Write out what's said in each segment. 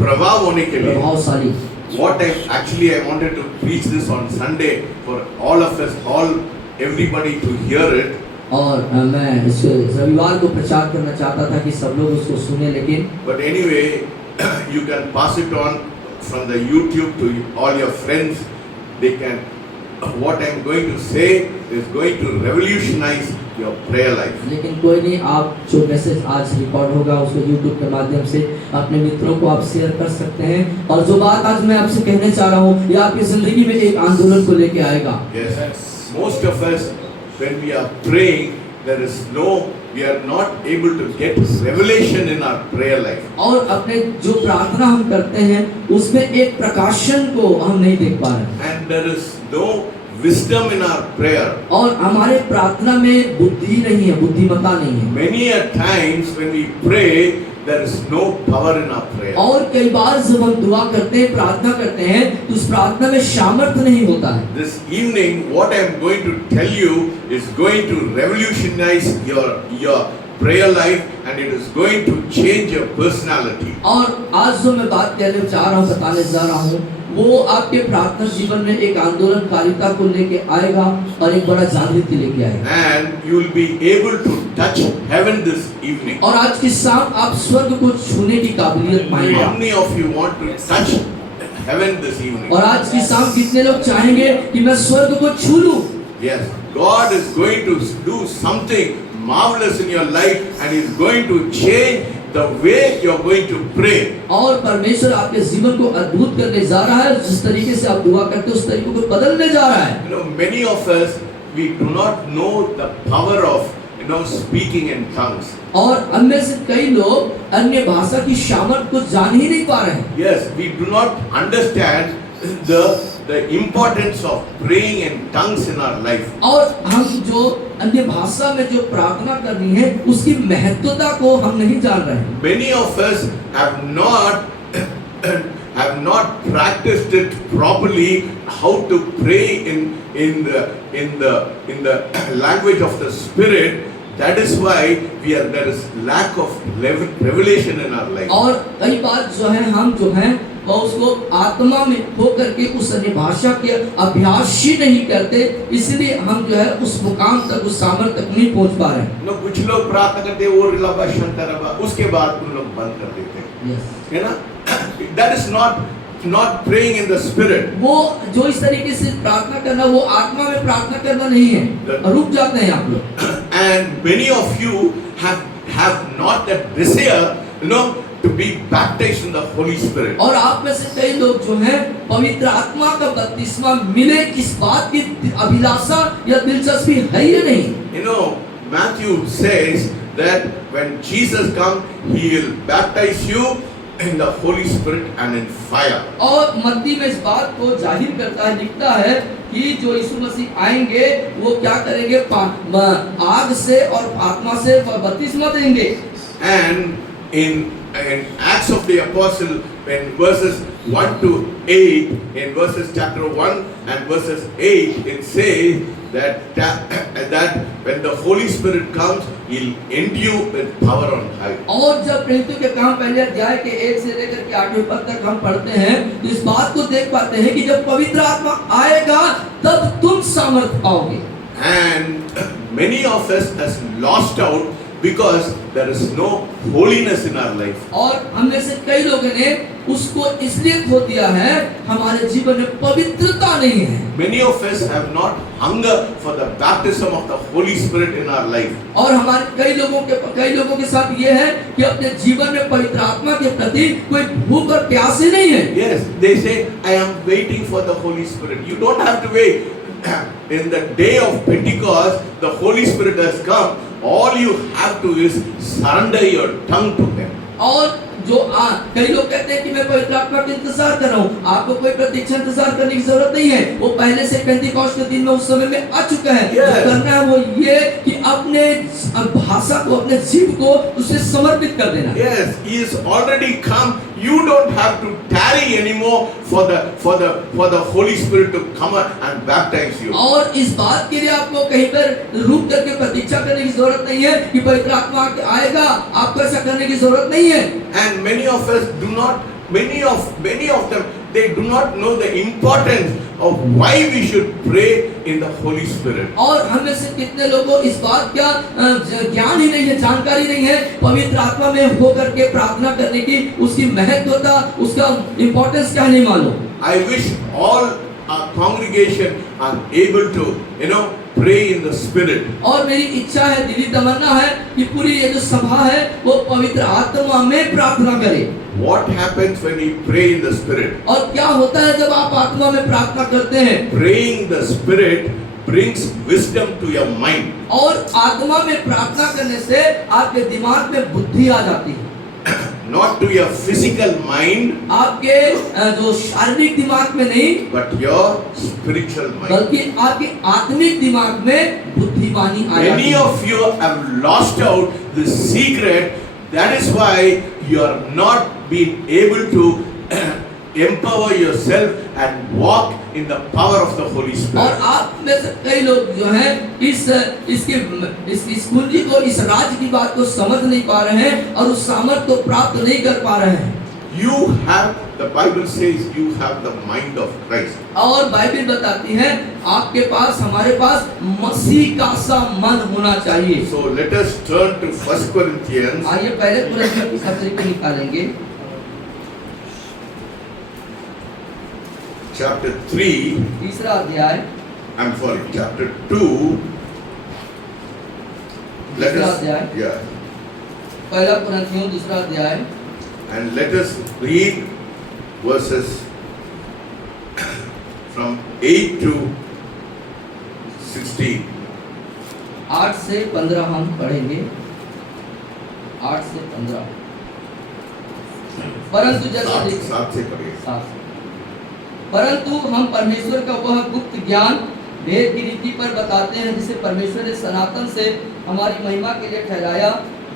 प्रभाव होने के लिए प्रभावशाली। what I wanted to preach this on Sunday for all of us, everybody to hear it. और मैं इस रविवार को प्रचार करना चाहता था कि सब लोग उसको सुने, लेकिन But anyway, you can pass it on from the YouTube to all your friends. They can. What I'm going to say is going to revolutionize your prayer life. लेकिन कोई नहीं, आप जो मैसेज आज रिकॉर्ड होगा उसको YouTube के माध्यम से अपने मित्रों को आप शेयर कर सकते हैं। और जो बात आज मैं आपसे कहने चाह रहा हूँ, ये आपकी जिंदगी में एक आंदोलन को लेके आएगा। Yes. Most of us, when we are praying, we are not able to get revelation in our prayer life. और अपने जो प्रार्थना हम करते हैं उसमें एक प्रकाशन को हम नहीं देख पा रहे। And there is no wisdom in our prayer. और हमारे प्रार्थना में बुद्धि नहीं है, बुद्धिमत्ता नहीं है। Many a times when we pray, there is no power in our prayer. और कई बार जब हम दुआ करते हैं, प्रार्थना करते हैं, तो उस प्रार्थना में सामर्थ्य नहीं होता है। This evening, what I am going to tell you is going to revolutionize your prayer life, and it is going to change your personality. और आज जो मैं बात कहने जा रहा हूँ, बताने जा रहा हूँ, वो आपके प्रार्थना जीवन में एक आंदोलनकारिता को लेके आएगा और एक बड़ा जागृति लेके आएगा। And you will be able to touch heaven this evening. और आज की शाम आप स्वर्ग को छूने की काबिलियत पाएंगे। How many of you want to touch heaven this evening? और आज की शाम कितने लोग चाहेंगे कि मैं स्वर्ग को छू लूं? Yes, God is going to do something marvelous in your life, and He is going to change the way you are going to pray. और परमेश्वर आपके जीवन को अद्भुत करने जा रहा है। जिस तरीके से आप दुआ करते हो उस तरीके को बदलने जा रहा है। You know, many of us, we do not know the power of speaking in tongues. और उनमें से कई लोग अन्य भाषा की सामर्थ को जान ही नहीं पा रहे हैं। Yes, we do not understand the importance of praying in tongues in our life. और हम जो अन्य भाषा में जो प्रार्थना करनी है उसकी महत्वता को हम नहीं जान रहे हैं। Many of us have not practiced it properly, how to pray in the language of the Spirit. That is why there is lack of revelation in our life. और कई बार जो है हम जो है वो उसको आत्मा में होकर के उस अन्य भाषा के अभ्यास ही नहीं करते, इसलिए हम जो है उस मुकाम तक, उस सामर्थ्य तक नहीं पहुंच पा रहे हैं। कुछ लोग प्रार्थना करते हैं वो रिलाबा शंतरबा, उसके बाद उन लोग बंद कर देते हैं। Yes. है ना? That is not praying in the Spirit. वो जो इस तरीके से प्रार्थना करना, वो आत्मा में प्रार्थना करना नहीं है, रुक जाते हैं आप लोग। And many of you have not that desire, to be baptized in the Holy Spirit. और आप में से कई लोग जो हैं पवित्र आत्मा का बपतिस्मा मिले, इस बात की अभिलाषा या दिलचस्पी है ही नहीं। Matthew says that when Jesus comes, He will baptize you in the Holy Spirit and in fire. और मत्ती में इस बात को जाहिर करता है, लिखता है कि जो यीशु मसीह आएंगे वो क्या करेंगे, आग से और आत्मा से बपतिस्मा देंगे। And in Acts of the Apostle, in verses 1 to 8, in verses chapter 1 and verses 8, it says that when the Holy Spirit comes, He'll endue with power on high. और जब प्रेरितों के काम पहले अध्याय के 1 से लेकर के 8वें पद तक हम पढ़ते हैं, तो इस बात को देख पाते हैं कि जब पवित्र आत्मा आएगा तब तुम सामर्थ पाओगे। And many of us has lost out because there is no holiness in our life. और हममें से कई लोगों ने उसको इसलिए खो दिया है, हमारे जीवन में पवित्रता नहीं है। Many of us have not hunger for the baptism of the Holy Spirit in our life. और हमारे कई लोगों के साथ ये है कि अपने जीवन में पवित्र आत्मा के प्रति कोई भूख और प्यास ही नहीं है। Yes, they say, I am waiting for the Holy Spirit. You don't have to wait. In the day of Pentecost, the Holy Spirit has come. All you have to is surrender your tongue to Him. और जो कई लोग कहते हैं कि मैं पवित्र आत्मा का इंतजार कर रहा हूँ, आपको कोई प्रतीक्षा इंतजार करने की जरूरत नहीं है, वो पहले से पेंटिकॉस्ट के दिन में उस समय में आ चुका है। Yes. जो करना है वो ये कि अपने भाषा को, अपने जीव को उसे समर्पित कर देना। Yes, He is already come. You don't have to tarry anymore for the Holy Spirit to come and baptize you. और इस बात के लिए आपको कहीं पर रुक करके प्रतीक्षा करने की जरूरत नहीं है कि पवित्र आत्मा आएगा, आपको ऐसा करने की जरूरत नहीं है। And many of us do not many of them, they do not know the importance of why we should pray in the Holy Spirit. और हम में से कितने लोगों को इस बात का ज्ञान ही नहीं है, जानकारी नहीं है पवित्र आत्मा में होकर के प्रार्थना करने की, उसकी महत्वता, उसका इम्पोर्टेंस क्या नहीं मालूम। I wish all our congregation are able to, pray in the Spirit. और मेरी इच्छा है, दिली तमन्ना है कि पूरी ये जो सभा है वो पवित्र आत्मा में प्रार्थना करे। What happens when we pray in the Spirit? और क्या होता है जब आप आत्मा में प्रार्थना करते हैं? Praying the Spirit brings wisdom to your mind. और आत्मा में प्रार्थना करने से आपके दिमाग में बुद्धि आ जाती है। Not to your physical mind, आपके जो शारीरिक दिमाग में नहीं, but your spiritual mind. बल्कि आपके आत्मिक दिमाग में बुद्धिमानी आ जाती Many है। of you have lost out the secret. That is why you are not being able to empower yourself and walk in the power of the Holy और Spirit. आप में से कई लोग जो हैं इस कुंजी को, इस राज की बात को समझ नहीं पा रहे हैं और उस सामर्थ को प्राप्त नहीं कर पा रहे हैं। You have, the Bible says, you have the mind of Christ. और बाइबल बताती है आपके पास, हमारे पास मसीह का सा मन होना चाहिए। So let us turn to 1 Corinthians आइए पहले कुरिन्थियों की पत्री को निकालेंगे, chapter 3, तीसरा अध्याय, chapter 2. Let तीसरा us, अध्याय, yeah, पहला कुरिन्थियों दूसरा अध्याय, and let us read verses from 8 to 16. 8 से 15 हम पढ़ेंगे, 8 से 15। परंतु जैसा सात से पढ़िए। परंतु हम परमेश्वर का वह गुप्त ज्ञान भेद की रीति पर बताते हैं जिसे परमेश्वर ने सनातन से हमारी महिमा के लिए ठहराया,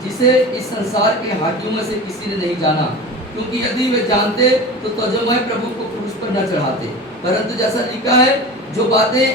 जिसे इस संसार के हाकियों में से किसी ने नहीं जाना, क्योंकि यदि वे जानते तो तजोमय प्रभु को क्रूस पर न चढ़ाते। परंतु जैसा लिखा है, जो बातें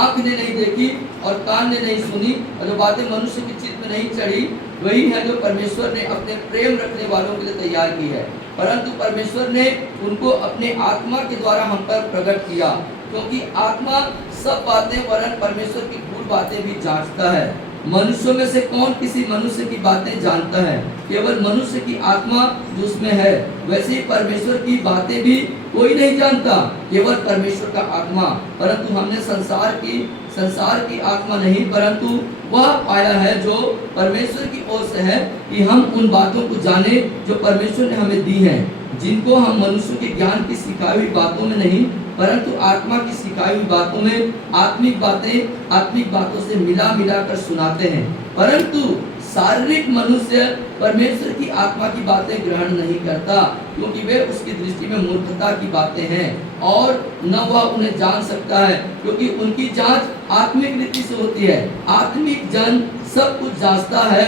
आंख ने नहीं देखी और कान ने नहीं सुनी और जो बातें मनुष्य के चित्त में नहीं चढ़ी, वही है जो परमेश्वर ने अपने प्रेम रखने वालों के लिए तैयार की है। परंतु परमेश्वर ने उनको अपने आत्मा के द्वारा हम पर प्रकट किया, क्योंकि आत्मा सब बातें वरन परमेश्वर की गूढ़ बातें भी जांचता है। मनुष्यों में से कौन किसी मनुष्य की बातें जानता है? केवल मनुष्य की आत्मा जो उसमें है, वैसे ही परमेश्वर की बातें भी कोई नहीं जानता, केवल परमेश्वर का आत्मा। परंतु हमने संसार की आत्मा नहीं, परंतु वह पाया है जो परमेश्वर की ओर से है, कि हम उन बातों को जाने जो परमेश्वर ने हमें दी हैं, जिनको हम मनुष्य के ज्ञान की सिखाई हुई बातों में नहीं, परंतु आत्मा की सिखाई हुई बातों में आत्मिक बातों से मिला कर सुनाते हैं। परंतु शारीरिक मनुष्य परमेश्वर की आत्मा की बातें ग्रहण नहीं करता, क्योंकि वे उसकी दृष्टि में मूर्खता की बातें हैं और न वह उन्हें जान सकता है, क्योंकि उनकी जांच आत्मिक रीति से होती है। आत्मिक जन सब कुछ जांचता है,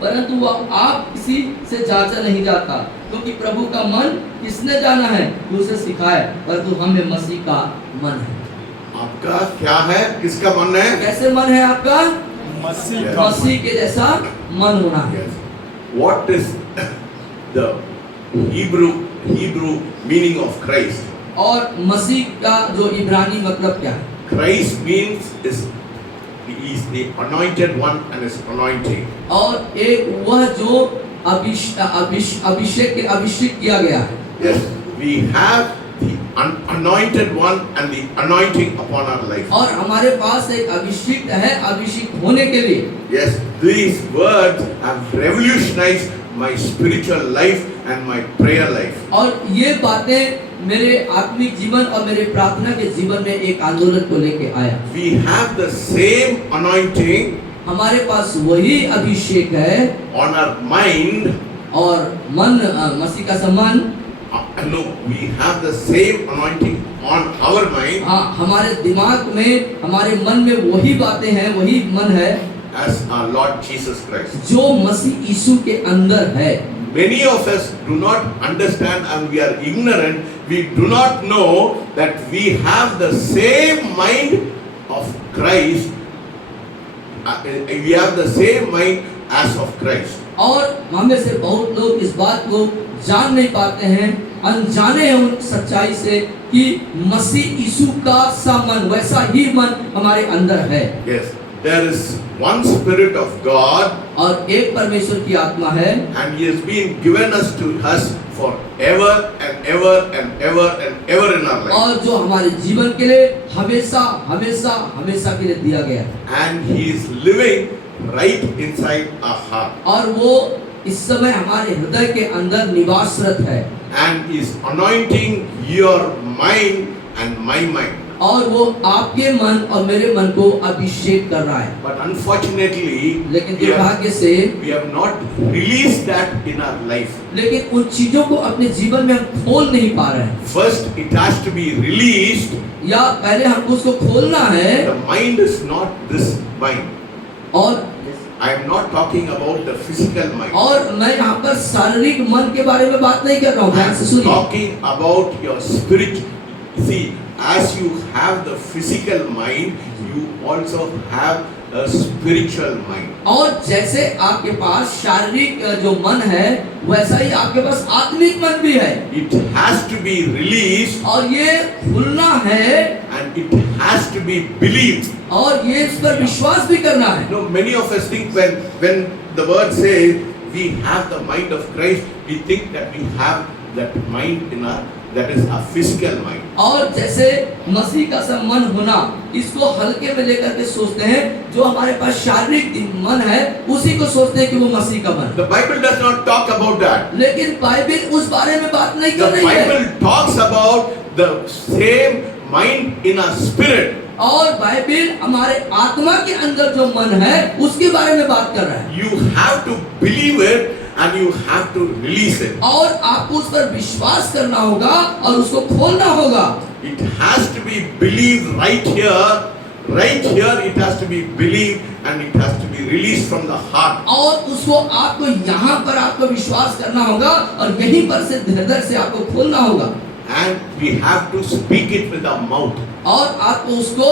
परंतु वह आप किसी से जांचा नहीं जाता, क्योंकि प्रभु का मन किसने जाना है कि उसे सिखाए, परंतु हमें मसीह का मन है। आपका क्या है? किसका मन है? कैसे मन है आपका? Yes. मसीह के जैसा मन होना है। Yes. What is the Hebrew meaning of Christ? और मसीह का जो इब्रानी मतलब क्या है? Christ means he is the anointed one and his anointing. और एक वह जो अभिषेक किया गया है। Yes, we have the anointed one and the anointing upon our life. और हमारे पास एक अभिषिक्त है, अभिषिक्त होने के लिए। Yes, these words have revolutionized my spiritual life and my prayer life. और ये बातें मेरे आत्मिक जीवन और मेरे प्रार्थना के जीवन में एक आंदोलन को लेके आया। We have the same anointing हमारे पास वही अभिषेक है on our mind. और मन मसीह का सम्मान। No, we have the same anointing on our mind. हाँ, हमारे दिमाग में, हमारे मन में वही बातें हैं, वही मन है As our Lord Jesus Christ. जो मसीह यीशु के अंदर है। Many of us do not understand and we are ignorant. We do not know that we have the same mind of Christ. We have the same mind as of Christ. और हमें से बहुत लोग इस बात को जान नहीं पाते हैं, अनजाने हैं उन सच्चाई से कि मसीह यीशु का सा मन, वैसा ही मन हमारे अंदर है। Yes, there is one Spirit of God, और एक परमेश्वर की आत्मा है, and He has been given to us forever and ever and ever and ever in our life. और जो हमारे जीवन के लिए हमेशा हमेशा हमेशा के लिए दिया गया है। And He is living right inside our heart. और वो इस समय हमारे हृदय के अंदर निवासरत है। And is anointing your mind and my mind. और वो आपके मन और मेरे मन को अभिषेक कर रहा है। But unfortunately, लेकिन we have, दुर्भाग्य से we have not released that in our life. लेकिन उन चीजों को अपने जीवन में हम खोल नहीं पा रहे हैं। First, it has to be released. या पहले हमको उसको खोलना है। The mind is not this mind. और I am not talking about the physical mind. और मैं यहाँ पर शारीरिक मन के बारे में बात नहीं कर रहा हूँ, I ध्यान से am सुनिए। talking about your spirit. See, as you have the physical mind, you also have a spiritual mind. और जैसे आपके पास शारीरिक जो मन है, वैसा ही आपके पास आत्मिक मन भी है। It has to be released और ये खुलना है and it has to be believed. और ये इस पर विश्वास भी करना है। You know, many of us think when the word says we have the mind of Christ, we think that we have that mind in our, that is our physical mind. और जैसे मसीह का सा मन होना, इसको हल्के में लेकर के सोचते हैं, जो हमारे पास शारीरिक मन है उसी को सोचते हैं कि वो मसीह का मन। The Bible does not talk about that. लेकिन बाइबल उस बारे में बात नहीं The कर रही है। Bible talks about the same mind in our spirit. और बाइबल हमारे आत्मा के अंदर जो मन है उसके बारे में बात कर रहा है। You have to believe it and you have to release it. और आपको उस पर विश्वास करना होगा और उसको खोलना होगा। It has to be believed right here. Right here it has to be believed and it has to be released from the heart. और उसको आपको यहाँ पर आपको विश्वास करना होगा और यहीं पर से हृदय से आपको खोलना होगा। And we have to speak it with our mouth. और आपको उसको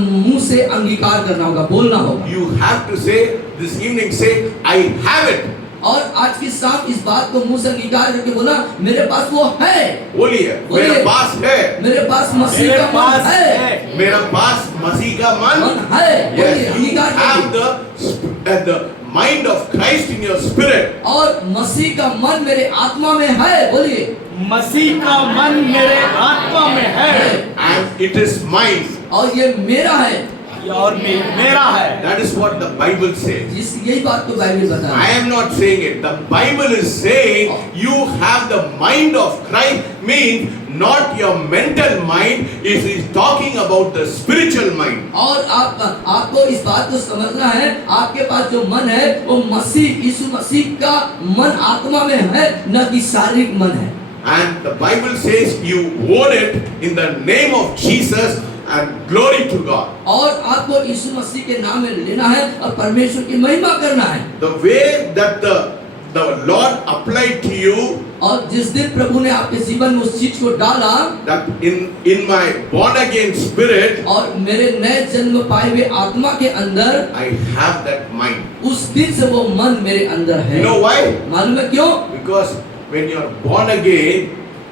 मुंह से अंगीकार करना होगा, बोलना होगा। You have to say this evening, say I have it. और आज की शाम इस बात को मुंह से अंगीकार करके बोला, मेरे पास वो है। बोलिए, मेरे पास है। मेरे पास मसीह का मन है। मेरे पास मसीह का मन है। Yes, you अंगीकार have करिए। the mind of Christ in your spirit. और मसीह का मन मेरे आत्मा में है। बोलिए, मसीह का मन मेरे आत्मा में है। And it is mine. और ये मेरा है। और मेरा है। That is what the Bible says. यही बात को बाइबल बता रहा I है। am not saying it. The Bible is saying you have the mind of Christ, means not your mental mind. It is talking about the spiritual mind. और आपको इस बात को समझना है, आपके पास जो मन है वो मसीह यीशु मसीह का मन आत्मा में है, न कि शारीरिक मन है। And the Bible says you own it in the name of Jesus and glory to God. और आपको यीशु मसीह के नाम में लेना है और परमेश्वर की महिमा करना है। The way that the Lord applied to you, और जिस दिन प्रभु ने आपके जीवन में उस चीज को डाला, that in my born again spirit, और मेरे नए जन्म पाए हुए आत्मा के अंदर I have that mind. उस दिन से वो मन मेरे अंदर है। You know why? मालूम है क्यों? Because when you are born again,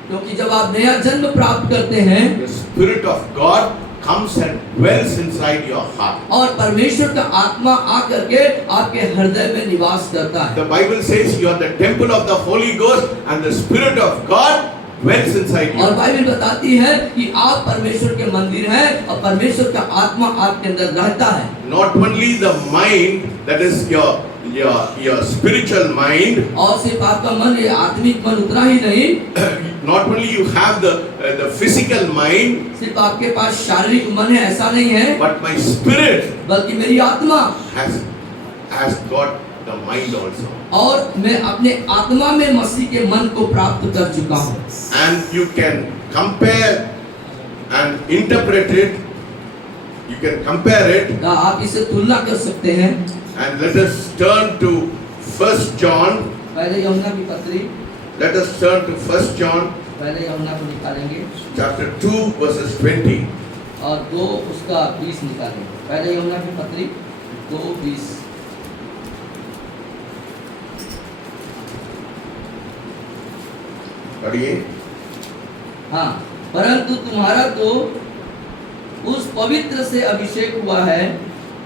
क्योंकि जब आप नया जन्म प्राप्त करते हैं, the Spirit of God comes and dwells inside your heart. और परमेश्वर का आत्मा आकर के आपके हृदय में निवास करता है। The Bible says you are the temple of the Holy Ghost and the Spirit of God dwells inside you. और बाइबल बताती है कि आप परमेश्वर के मंदिर हैं और परमेश्वर का आत्मा आपके अंदर रहता है। Not only the mind, that is your spiritual mind. और सिर्फ आपका मन, ये आत्मिक मन उतना ही नहीं, Not only you have the physical mind, सिर्फ आपके पास शारीरिक मन है ऐसा नहीं है, but my spirit बल्कि मेरी आत्मा has got the mind also. और मैं अपने आत्मा में मसीह के मन को प्राप्त कर चुका हूँ। And you can compare and interpret it. You can compare it. आप इसे तुलना कर सकते हैं। And let us turn to 1 John. पहले यूहन्ना की पत्री, Let us turn to 1 John पहले यूहन्ना को निकालेंगे chapter 2 verses 20. और 2 उसका 20 निकालेंगे। पहले यूहन्ना की पत्री 2:20। पढ़िए। हाँ, परंतु तुम्हारा तो उस पवित्र से अभिषेक हुआ है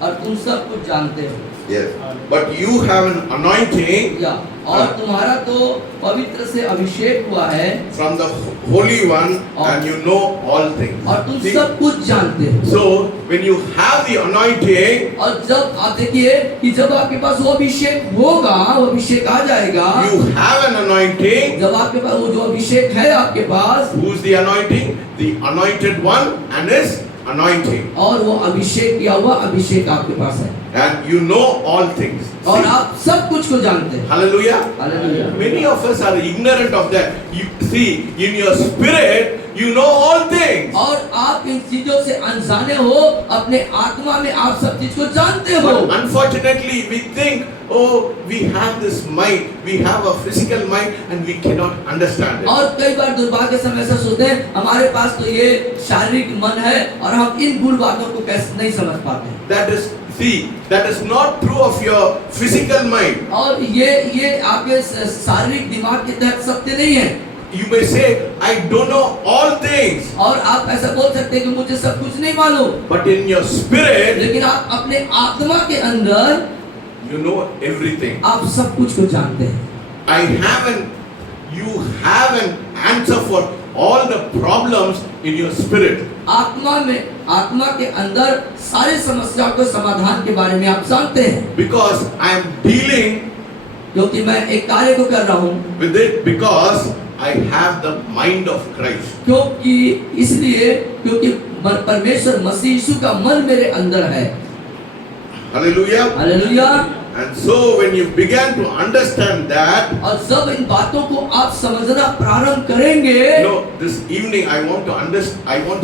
और तुम सब कुछ जानते हो। Yes. But you have an anointing या और तुम्हारा तो पवित्र से अभिषेक हुआ है from the Holy One, and you know all things. और तुम See? सब कुछ जानते हो। So when you have the anointing, और जब आप देखिए कि जब आपके पास वो अभिषेक होगा, वो अभिषेक आ जाएगा। you have an anointing. जब आपके पास वो जो अभिषेक है आपके पास, Who's the anointing? The anointed one and his anointing. और वो अभिषेक किया हुआ अभिषेक आपके पास है And you know all things. और See? आप सब कुछ को जानते हैं। Hallelujah. Hallelujah. Many of us are ignorant of that. You see, in your spirit, you know all things. और आप इन चीजों से अनजाने हो, अपने आत्मा में आप सब चीज को जानते हो। But unfortunately, we think, oh, we have this mind, we have a physical mind, and we cannot understand it. और कई बार दुर्भाग्य से हम ऐसा सोचते हैं, हमारे पास तो ये शारीरिक मन है और हम इन गुण बातों को कैसे नहीं समझ पाते। That is, see, that is not true of your physical mind. और ये आपके शारीरिक दिमाग के तहत सत्य नहीं है। You may say, I don't know all things. और आप ऐसा बोल सकते हैं कि मुझे सब कुछ नहीं मालूम, But in your spirit, लेकिन आप अपने आत्मा के अंदर you know everything. आप सब कुछ को जानते हैं। You have an answer for all the problems in your spirit. आत्मा के अंदर सारे समस्याओं के समाधान के बारे में आप जानते हैं। Because I am dealing क्योंकि मैं एक कार्य को कर रहा हूँ, with it, because I have the mind of Christ. क्योंकि परमेश्वर मसीह यीशु का मन मेरे अंदर है। Hallelujah. Hallelujah. And so when you began to understand that, और जब इन बातों को आप समझना प्रारंभ करेंगे, this evening I want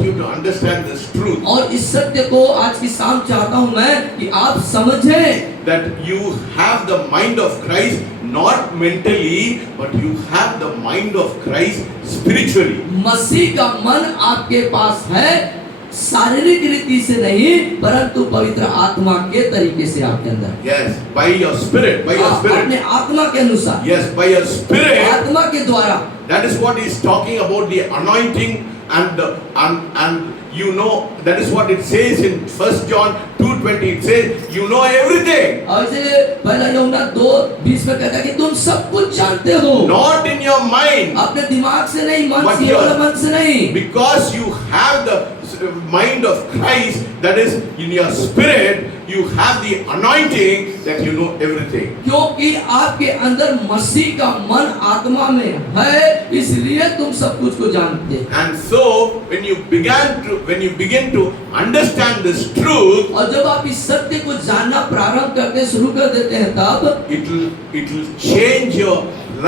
you to understand this truth. और इस सत्य को आज की शाम चाहता हूँ मैं कि आप समझें That you have the mind of Christ, not mentally, but you have the mind of Christ spiritually. मसीह का मन आपके पास है, शारीरिक रीति से नहीं, परंतु पवित्र आत्मा के तरीके से आपके अंदर। Yes, by your spirit, अपने आत्मा के अनुसार। Yes, by your spirit. आत्मा के द्वारा। That is what he is talking about, the anointing, and you know, that is what it says in 1 John 2:20. It says, you know everything. और इसलिए पहला यूहन्ना 2:20 में कहता है कि तुम सब कुछ जानते हो। Not in your mind. अपने दिमाग से नहीं, मन But से और मन से नहीं। Because you have the mind of Christ, that is in your spirit, you have the anointing that you know everything. क्योंकि आपके अंदर मसीह का मन आत्मा में है, इसलिए तुम सब कुछ को जानते हैं। And so when you begin to understand this truth, और जब आप इस सत्य को जानना प्रारंभ करते शुरू कर देते हैं, तब it will change your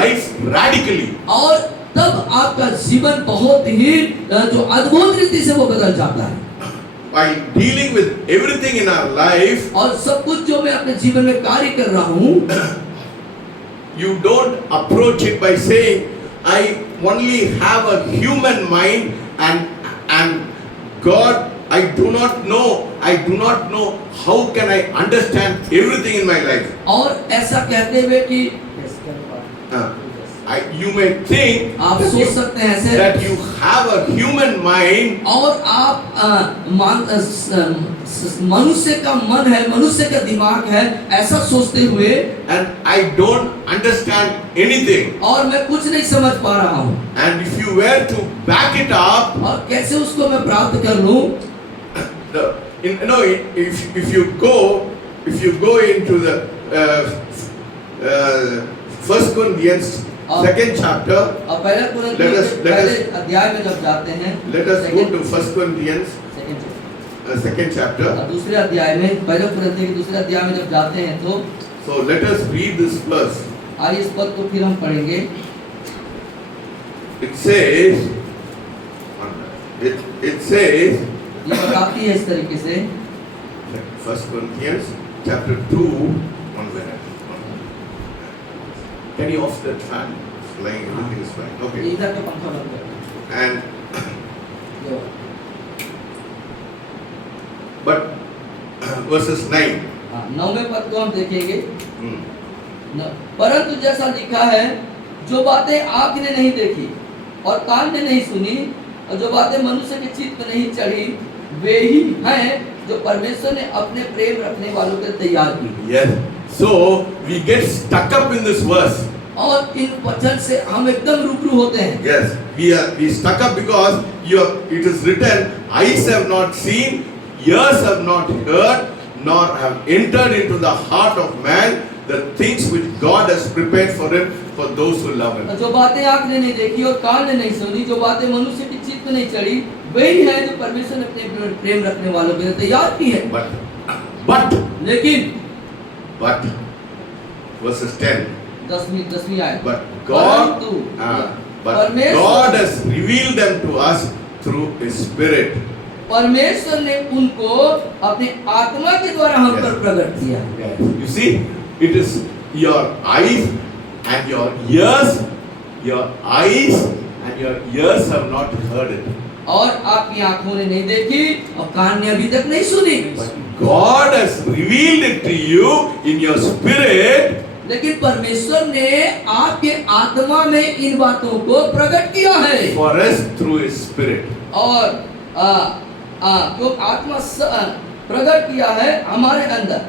life radically. और तब आपका जीवन बहुत ही जो अद्भुत रीति से वो बदल जाता है। By dealing with everything in our life, और सब कुछ जो मैं अपने जीवन में कार्य कर रहा हूँ, you don't approach it by saying, I only have a human mind, and God, I do not know how can I understand everything in my life. और ऐसा कहते हुए कि You may think आप सोच सकते हैं ऐसे that you have a human mind, और आप मनुष्य का मन है, मनुष्य का दिमाग है, ऐसा सोचते हुए, and I don't understand anything. और मैं कुछ नहीं समझ पा रहा हूँ। And if you were to back it up, और कैसे उसको मैं प्राप्त कर लूँ? if you go into the 1 Corinthians second chapter, और पहले पहले अध्याय में जब जाते हैं, let us go to 1 Corinthians second chapter. दूसरे अध्याय में, पहले कुरिन्थियों के दूसरे अध्याय में जब जाते हैं तो, so let us read this verse. आइए इस पद को फिर हम पढ़ेंगे। It says, ये बताती है इस तरीके से, 1 Corinthians chapter 2, 1 minute. Can you off that fan? It's flying, everything is flying. Okay. इधर का पंखा बंद कर। And but verses 9. हाँ, 9वें पद को हम देखेंगे। परंतु जैसा लिखा है, जो बातें आँख ने नहीं देखी, और कान ने नहीं सुनी और जो बातें मनुष्य के चित्त में नहीं चढ़ी वे ही हैं जो परमेश्वर ने अपने प्रेम रखने वालों के लिए तैयार की। Yes. So we get stuck up in this verse. और इन वचन से हम एकदम रूबरू होते हैं। Yes, we stuck up because it is written, eyes have not seen, ears have not heard, nor have entered into the heart of man the things which God has prepared for him for those who love him. जो बातें आँख ने नहीं देखी और कान ने नहीं सुनी, जो बातें मनुष्य के चित्त में नहीं चढ़ी, वही है जो परमेश्वर ने अपने प्रेम रखने वालों के लिए तैयार की है। But लेकिन verses 10. 10वीं आयत। But God परमेश्वर has revealed them to us through His Spirit. परमेश्वर ने उनको अपने आत्मा के द्वारा हम Yes. पर प्रकट किया। You see, it is your eyes and your ears. Your eyes and your ears have not heard it. और आपकी आंखों ने नहीं देखी और कान ने अभी तक नहीं सुनी। God has revealed it to you in your spirit. लेकिन परमेश्वर ने आपके आत्मा में इन बातों को प्रकट किया है। For us through His Spirit. और जो आत्मा प्रकट किया है हमारे अंदर।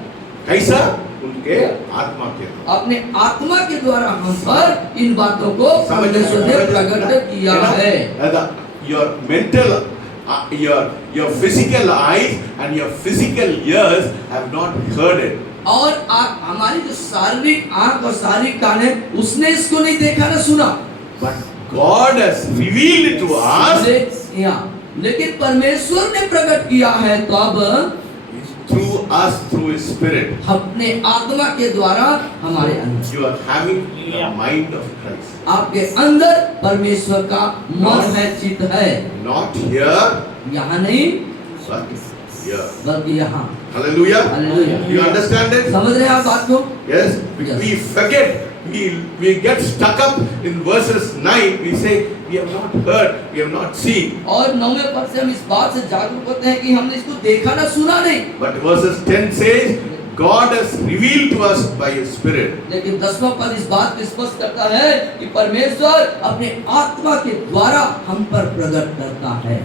कैसा? उनके आत्मा के द्वारा। अपने आत्मा के द्वारा हम पर इन बातों को परमेश्वर ने प्रकट किया है। Your mental, your physical eyes and your physical ears have not heard it. और हमारी जो शारीरिक आंख और शारीरिक कान है उसने इसको नहीं देखा ना सुना। But God has revealed it to us. लेकिन परमेश्वर ने प्रकट किया है तब through us through His Spirit. अपने आत्मा के द्वारा हमारे अंदर। You are having the mind of Christ. आपके अंदर परमेश्वर का मन है, चित्त है। Not here, यहाँ नहीं but here. बल्कि यहाँ। Hallelujah. Hallelujah. You understand it? समझ रहे हैं आप बात को? Yes. Yes. We forget. We get stuck up in verses 9. We say we have not heard, we have not seen. और 9वें पद से हम इस बात से जागरूक होते हैं कि हमने इसको देखा ना सुना नहीं। But verses 10 says God has revealed to us by His Spirit. लेकिन 10वां पद इस बात को स्पष्ट करता है कि परमेश्वर अपने आत्मा के द्वारा हम पर प्रकट करता है।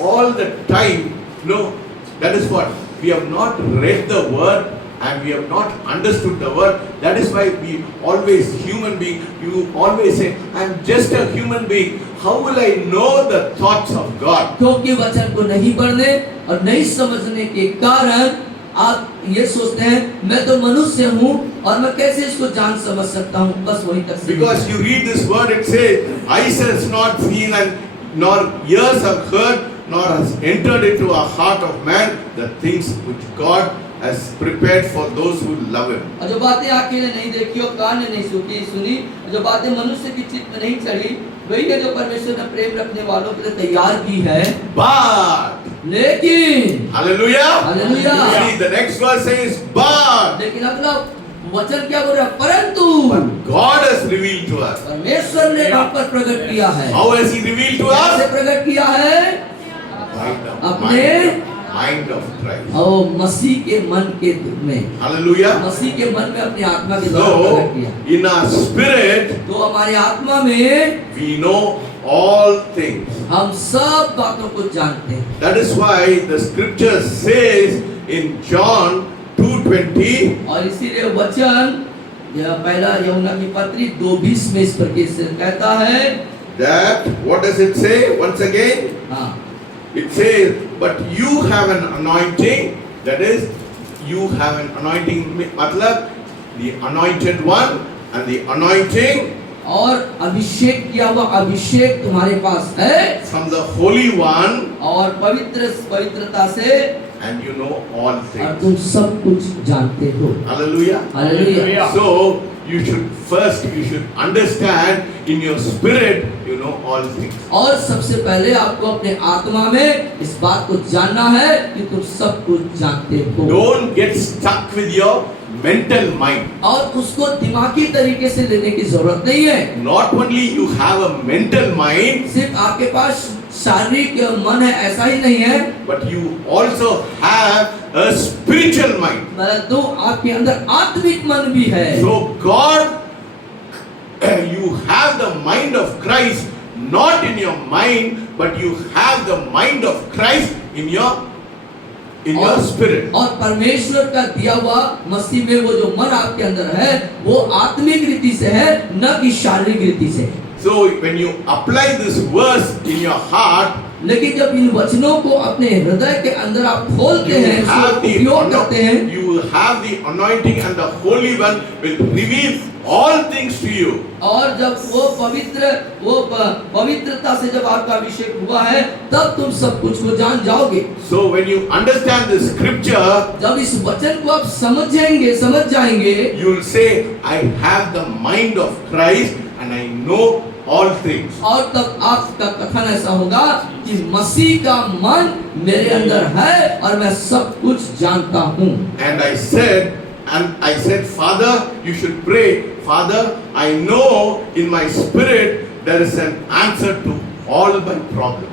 All the time, no, that is what we have not read the word and we have not understood the word. That is why we always, human being, you always say, I am just a human being. How will I know the thoughts of God? क्योंकि वचन को नहीं पढ़ने और नहीं समझने के कारण आप ये सोचते हैं मैं तो मनुष्य हूँ और मैं कैसे इसको जान समझ सकता हूँ, बस वही तक। Because you read this word, it says, eyes has not seen and nor ears have heard, nor has entered into a heart of man the things which God has prepared for those who love Him. और जो बातें आंखें ने नहीं देखी और कान ने नहीं सुनी, जो बातें मनुष्य की चित्त में नहीं चढ़ी, वही है जो परमेश्वर ने प्रेम रखने वालों के लिए तैयार की है। But, लेकिन hallelujah, Hallelujah. See, the next verse says, but लेकिन अगला वचन क्या बोल रहा है? परंतु God has revealed to us. परमेश्वर ने हम पर प्रकट किया है। How has He revealed to कैसे us? प्रकट किया है? अपने mind of Christ. और मसीह के मन के में, Hallelujah. मसीह के मन में अपनी आत्मा के द्वारा प्रकट किया। So, in our spirit, तो हमारी आत्मा में we know all things. हम सब बातों को जानते हैं। That is why the scripture says in John 2:20, और इसीलिए वचन यह पहला यूहन्ना की पत्री 2:20 में इस प्रकार से कहता है that, what does it say? Once again, हाँ, it says, but you have an anointing, that is, you have an anointing, matlab, the anointed one and the anointing और अभिषेक किया हुआ अभिषेक तुम्हारे पास है from the Holy One, और पवित्रता से, and you know all और things. तुम सब कुछ जानते हो। Hallelujah. Hallelujah. So, you should understand in your spirit, you know all things. और सबसे पहले आपको अपने आत्मा में इस बात को जानना है कि तुम सब कुछ जानते हो। Don't get stuck with your mental mind. और उसको दिमागी तरीके से लेने की जरूरत नहीं है। Not only you have a mental mind, सिर्फ आपके पास शारीरिक मन है ऐसा ही नहीं है, but you also have a spiritual mind. परंतु आपके अंदर आत्मिक मन भी है। So God you have the mind of Christ, not in your mind, but you have the mind of Christ in your spirit. और परमेश्वर का दिया हुआ मसीह में वो जो मन आपके अंदर है वो आत्मिक रीति से है, न कि शारीरिक रीति से। So when you apply this verse in your heart, लेकिन जब इन वचनों को अपने हृदय के अंदर आप खोलते हैं, उपयोग करते हैं, you will have the anointing and the Holy One will reveal all things to you. और जब वो पवित्रता से जब आपका अभिषेक हुआ है तब तुम सब कुछ को जान जाओगे। So when you understand the scripture, जब इस वचन को आप समझ जाएंगे, you will say, I have the mind of Christ and I know all things. और तब आपका कथन ऐसा होगा कि मसीह का मन मेरे अंदर है और मैं सब कुछ जानता हूँ। And I said, Father, you should pray. Father, I know in my spirit there is an answer to all my problems.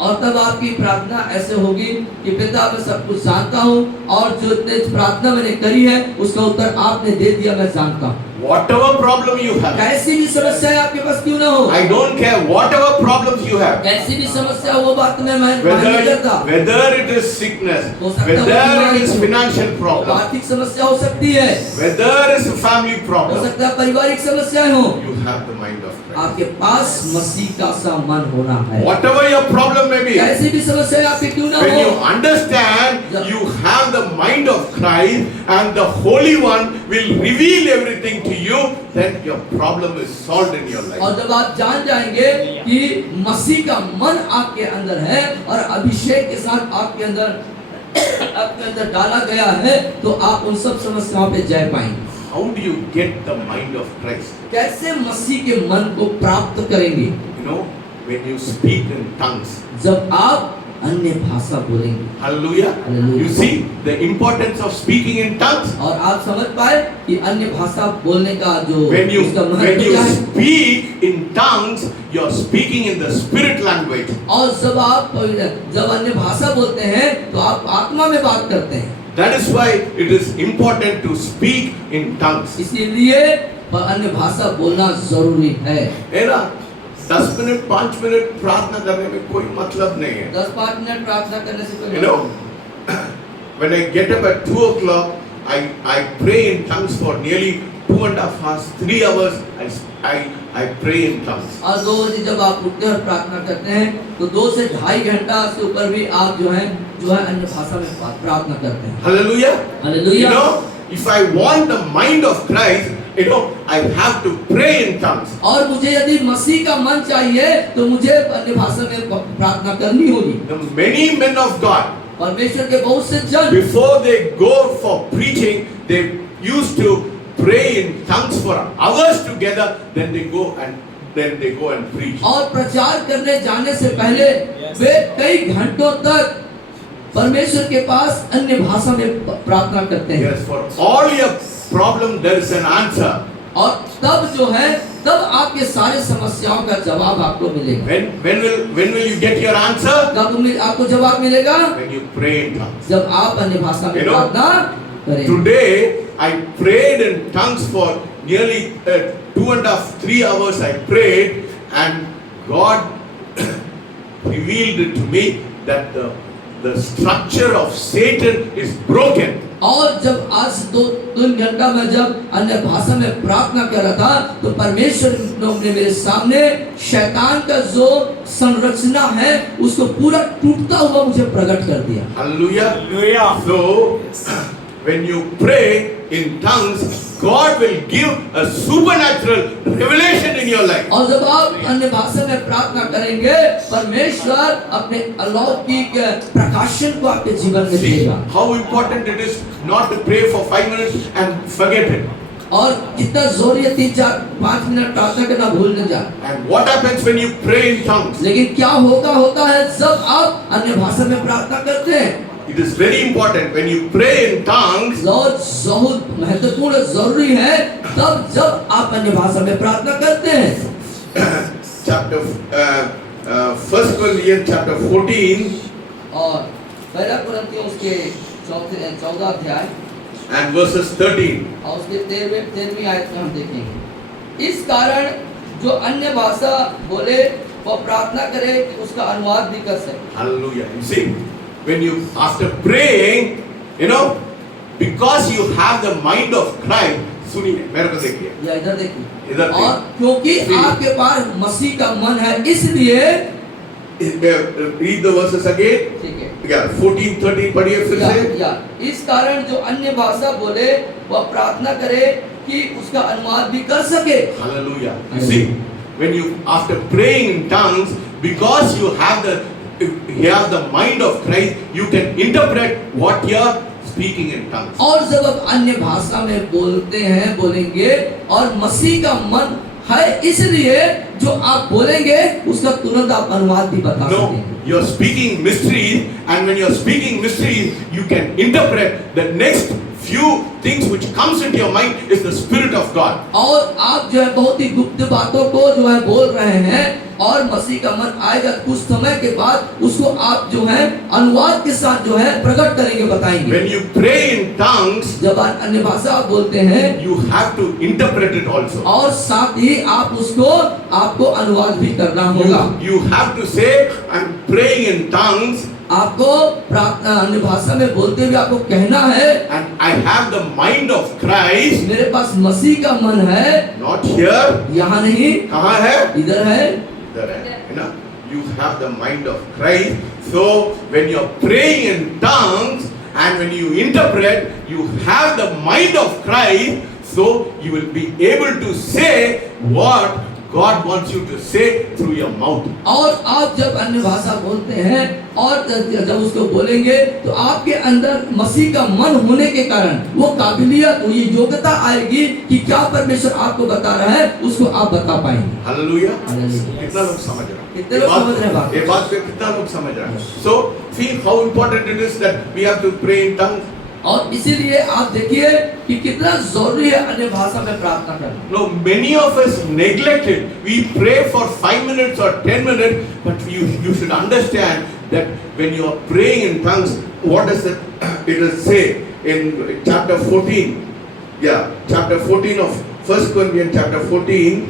और तब आपकी प्रार्थना ऐसे होगी कि पिता मैं सब कुछ जानता हूँ और जो प्रार्थना मैंने करी है उसका उत्तर आपने दे दिया, मैं जानता हूँ। Whatever problem you have, कैसी भी समस्या आपके पास क्यों ना हो, I don't care. Whatever problems you have, कैसी भी समस्या हो, वो बात में मैं नहीं करता। whether it is sickness, हो सकता है whether it is financial problem, आर्थिक समस्या हो सकती है, whether it is a family हो problem, सकता है पारिवारिक समस्याएं हो, you have the mind of Christ. आपके पास मसीह का सा मन होना है। Whatever your problem may be, कैसी भी समस्या आपकी क्यों ना when हो, you understand, you have the mind of Christ and the Holy One will reveal everything to you, then your problem is solved in your life. और जब आप जान जाएंगे कि मसीह का मन आपके अंदर है और अभिषेक के साथ आपके अंदर डाला गया है, तो आप उन सब समस्याओं पे जय पाएंगे। How do you get the mind of Christ? कैसे मसीह के मन को प्राप्त करेंगे? You know, when you speak in tongues. जब आप अन्य भाषा बोलेंगे। Hallelujah. Hallelujah. You see the importance of speaking in tongues. और आप समझ पाए कि अन्य भाषा बोलने का जो When you क्या है? speak in tongues, you are speaking in the spirit language. और जब अन्य भाषा बोलते हैं तो आप आत्मा में बात करते हैं। That is why it is important to speak in tongues. इसीलिए अन्य भाषा बोलना जरूरी है। है ना? 10 मिनट 5 मिनट प्रार्थना करने में कोई मतलब नहीं है। 10-5 मिनट प्रार्थना करने से कोई You know, when I get up at 2 o'clock, I pray in tongues for nearly 2.5 hours, 3 hours. I pray in tongues. और 2 बजे जब आप उठते हैं और प्रार्थना करते हैं तो 2 से 2.5 घंटा से ऊपर भी आप जो है अन्य भाषा में प्रार्थना करते हैं। Hallelujah. Hallelujah. You know, if I want the mind of Christ, you know, I have to pray in tongues. और मुझे यदि मसीह का मन चाहिए तो मुझे अन्य भाषा में प्रार्थना करनी होगी। The many men of God, परमेश्वर के बहुत से जन before they go for preaching, they used to pray in tongues for hours together. Then they go and preach. और प्रचार करने जाने से पहले वे कई घंटों तक परमेश्वर के पास अन्य भाषा में प्रार्थना करते हैं। Yes, for all your problem there is an answer. और तब आपके सारे समस्याओं का जवाब आपको मिलेगा। When will you get your answer? कब आपको जवाब मिलेगा? When you pray in tongues. जब आप अन्य भाषा में प्रार्थना करें। Today I prayed in tongues for nearly 2.5-3 hours. I prayed and God revealed it to me that the structure of Satan is broken. और जब आज 2-3 घंटा में जब अन्य भाषा में प्रार्थना कर रहा था तो परमेश्वर ने मेरे सामने शैतान का जो संरचना है उसको पूरा टूटता हुआ मुझे प्रकट कर दिया। Hallelujah. Hallelujah. So when you pray in tongues, God will give a supernatural revelation in your life. और जब आप अन्य भाषा में प्रार्थना करेंगे परमेश्वर अपने अलौकिक प्रकाशन को आपके जीवन में See देगा। how important it is not to pray for 5 minutes and forget it. और कितना जरूरी है 3-4-5 मिनट प्रार्थना करना भूल न जाए। And what happens when you pray in tongues? लेकिन क्या होता है जब आप अन्य भाषा में प्रार्थना करते हैं। It is very important when you pray in tongues. बहुत महत्वपूर्ण जरूरी है तब जब आप अन्य भाषा में प्रार्थना करते हैं। Chapter 1 Corinthians chapter 14 और पहला कुरिन्थियों उसके 14 अध्याय and verses 13. और उसके 13वीं आयत में हम देखेंगे। इस कारण जो अन्य भाषा बोले वो प्रार्थना करे कि उसका अनुवाद भी कर सके। Hallelujah. You see, when you, after praying, you know, because you have the mind of Christ, सुनिए, मेरे को देखिए, या इधर देखिए, इधर देखिए। और क्योंकि See. आपके पास मसीह का मन है, इसलिए read the verses again. ठीक है, Yeah, 14, 13 पढ़िए फिर से। या इस कारण जो अन्य भाषा बोले वह प्रार्थना करे कि उसका अनुवाद भी कर सके। Hallelujah. You see, when you, after praying in tongues, because you have the mind of Christ, you can interpret what you are speaking in tongues. और जब आप अन्य भाषा में बोलते हैं, बोलेंगे, और मसीह का मन है, इसलिए जो आप बोलेंगे उसका तुरंत आप अनुवाद भी बता No, सकेंगे। you're speaking mysteries, and when you're speaking mysteries, you can interpret the next few things which comes into your mind is the Spirit of God. और आप जो है बहुत ही गुप्त बातों को जो है बोल रहे हैं, और मसीह का मन आएगा कुछ समय के बाद उसको आप जो है अनुवाद के साथ जो है प्रकट करेंगे, बताएंगे। When you pray in tongues, जब आप अन्य भाषा आप बोलते हैं, you have to interpret it also. और साथ ही आप उसको आपको अनुवाद भी करना होगा। You have to say, I'm praying in tongues, आपको प्रार्थना अन्य भाषा में बोलते हुए आपको कहना है, and I have the mind of Christ. मेरे पास मसीह का मन है, Not here. यहाँ नहीं, कहाँ है? इधर है। इधर है, you know? You have the mind of Christ. So when you're praying in tongues and when you interpret, you have the mind of Christ. So you will be able to say what God wants you to say through your mouth. और आप जब अन्य भाषा बोलते हैं और जब उसको बोलेंगे तो आपके अंदर मसीह का मन होने के कारण वो काबिलियत, वो ये योग्यता आएगी कि क्या परमेश्वर आपको बता रहा है उसको आप बता पाएंगे। Hallelujah. Hallelujah. कितना लोग समझ रहे हैं? कितने लोग समझ रहे हैं बात? ये बात पे कितना लोग समझ रहे हैं? So see how important it is that we have to pray in tongues. और इसीलिए आप देखिए कि कितना जरूरी है अन्य भाषा में प्रार्थना करना। No, many of us neglect it. We pray for 5 minutes or 10 minutes, but you should understand that when you are praying in tongues, what does it say in chapter 14? Yeah, chapter 14 of 1 Corinthians chapter 14,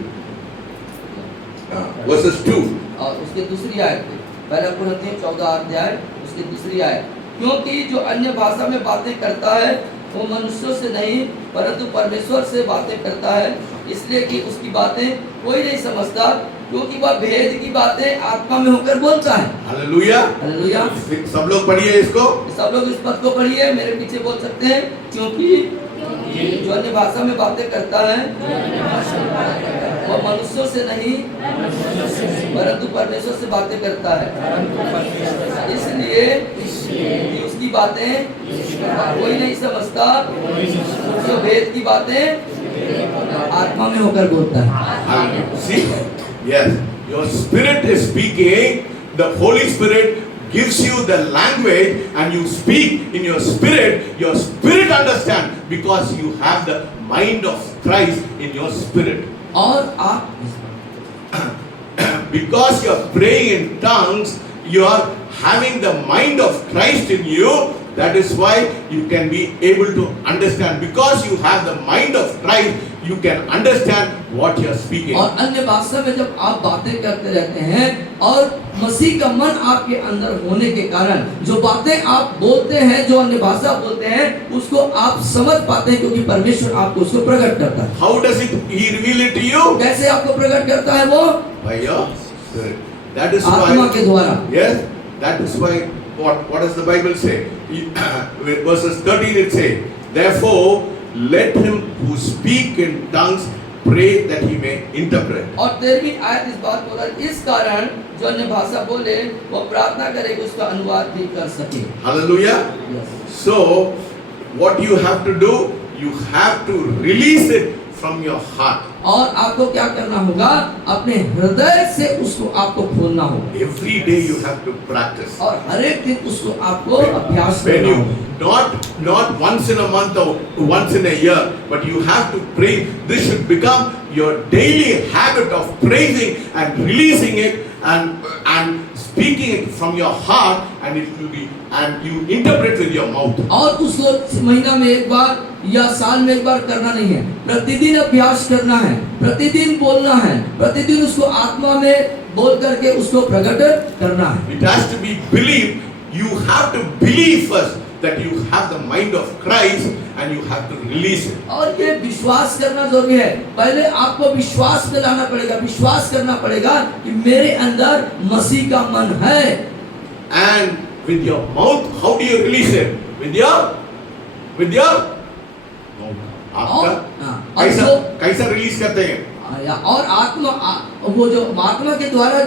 verses 2. और उसके दूसरी आयत, पहला कुरिन्थियों 14 अध्याय उसकी दूसरी आयत, क्योंकि जो अन्य भाषा में बातें करता है वो मनुष्यों से नहीं परंतु परमेश्वर से बातें करता है, इसलिए कि उसकी बातें कोई नहीं समझता, क्योंकि वह भेद की बातें आत्मा में होकर बोलता है। Hallelujah. हालेलुया। सब लोग पढ़िए इसको। सब लोग इस पद को पढ़िए, मेरे पीछे बोल सकते हैं, क्योंकि जो अन्य भाषा में बातें करता है वह मनुष्यों से नहीं परंतु परमेश्वर से बातें करता है, इसलिए कि उसकी बातें कोई नहीं समझता, जो भेद की बातें आत्मा में होकर बोलता है। See, yes, your spirit is speaking. The Holy Spirit gives you the language, and you speak in your spirit. Your spirit understands because you have the mind of Christ in your spirit. और आप Because you are praying in tongues, you are having the mind of Christ in you. That is why you can be able to understand. Because you have the mind of Christ, you can understand what you are speaking. और अन्य भाषा में जब आप बातें करते रहते हैं और मसीह का मन आपके अंदर होने के कारण जो बातें आप बोलते हैं, जो अन्य भाषा बोलते हैं, उसको आप समझ पाते हैं, क्योंकि परमेश्वर आपको उसको प्रकट करता है। How does He reveal it to you? कैसे आपको प्रकट करता है वो? By your spirit. That is आत्मा why. के द्वारा। Yes, that is why. What does the Bible say? With verses 13 it says, therefore let him who speak in tongues pray that he may interpret. और 13वीं आयत इस बात को इस कारण जो अन्य भाषा बोले वो प्रार्थना करे कि उसका अनुवाद भी कर सके। Hallelujah. So what you have to do, you have to release it from your heart. और आपको क्या करना होगा? अपने हृदय से उसको आपको खोलना होगा। Every day you have to practice. और हर एक दिन उसको आपको अभ्यास When करना you होगा। not once in a month or once in a year, but you have to pray. This should become your daily habit of praising and releasing it and speaking it from your heart, and it will be, and you interpret with your mouth. और उसको महीना में एक बार या साल में एक बार करना नहीं है, प्रतिदिन अभ्यास करना है, प्रतिदिन बोलना है, प्रतिदिन उसको आत्मा में बोल करके उसको प्रकट करना है। It has to be believed. You have to believe first that you have the mind of Christ, and you have to release it. और ये विश्वास करना जरूरी है। पहले आपको विश्वास दिलाना पड़ेगा, विश्वास करना पड़ेगा कि मेरे अंदर मसीह का मन है। And with your mouth, how do you release it? With your mouth. आपका कैसा रिलीज करते हैं? और आत्मा वो जो आत्मा के द्वारा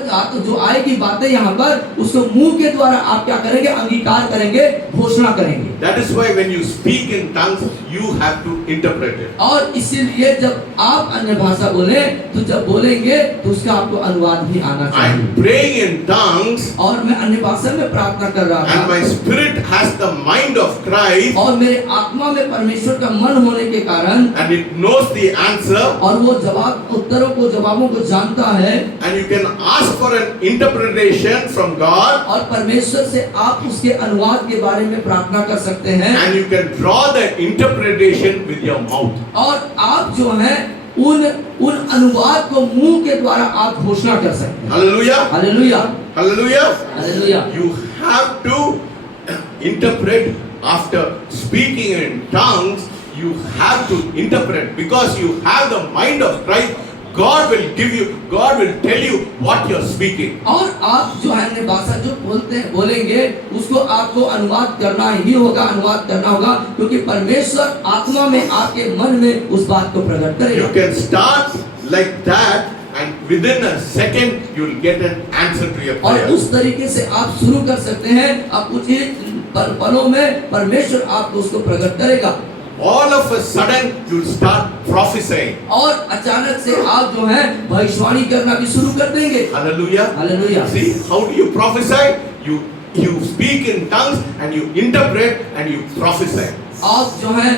जो आएगी बातें यहाँ पर, उसको मुंह के द्वारा आप क्या करेंगे? अंगीकार करेंगे, घोषणा करेंगे। That is why when you speak in tongues, you have to interpret it. और इसीलिए जब आप अन्य भाषा बोले तो जब बोलेंगे तो उसका आपको अनुवाद भी आना I am चाहिए। praying in tongues, और मैं अन्य भाषा में प्रार्थना कर रहा and था, my spirit has the mind of Christ, और मेरे आत्मा में परमेश्वर का मन होने के कारण, and it knows the answer, और वो जवाबों को जानता है, and you can ask for an interpretation from God, और परमेश्वर से आप उसके अनुवाद के बारे में प्रार्थना कर सकते हैं, and you can draw the interpretation with your mouth. और आप जो है उन अनुवाद को मुंह के द्वारा आप घोषणा कर सकते हैं। Hallelujah! Hallelujah, Hallelujah! Hallelujah. You have to interpret after speaking in tongues. You have to interpret because you have the mind of Christ. God will tell you what you're speaking. और आप जो है अन्य भाषा जो बोलेंगे उसको आपको अनुवाद करना ही होगा, अनुवाद करना होगा, क्योंकि परमेश्वर आत्मा में आपके मन में उस बात को प्रकट करेगा। You can start like that, and within a second you will get an answer to your और prayer. उस तरीके से आप शुरू कर सकते हैं, आप कुछ ही पलों में परमेश्वर आपको उसको प्रकट करेगा। All of a sudden you will start prophesying. और अचानक से आप जो है भविष्यवाणी करना भी शुरू कर देंगे। Hallelujah! Hallelujah. See, how do you prophesy? You speak in tongues and you interpret and you prophesy. आप जो है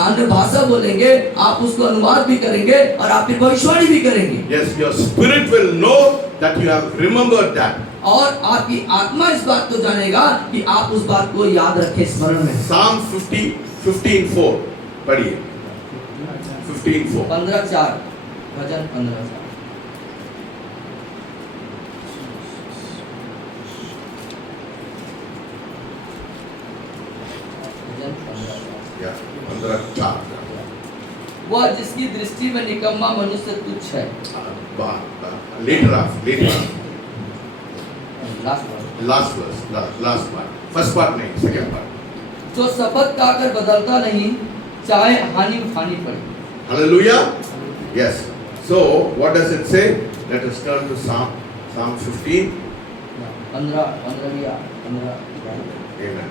अन्य भाषा बोलेंगे, आप उसको अनुवाद भी करेंगे और आप फिर भविष्यवाणी भी करेंगे। Yes, your spirit will know that you have remembered that. और आपकी आत्मा इस बात को जानेगा कि आप उस बात को याद रखें, स्मरण में। Psalm 15:4 पढ़िए। 15:4 15:4 भजन 15:4। Yeah, 15:4 वह जिसकी दृष्टि में निकम्मा मनुष्य तुच्छ है। later on. Last verse. Last part. First part नहीं, second part. जो शपथ खाकर बदलता नहीं, चाहे हानि उठानी पड़े। Hallelujah. Yes. So what does it say? Let us turn to Psalm 15. 15 या 15। Amen.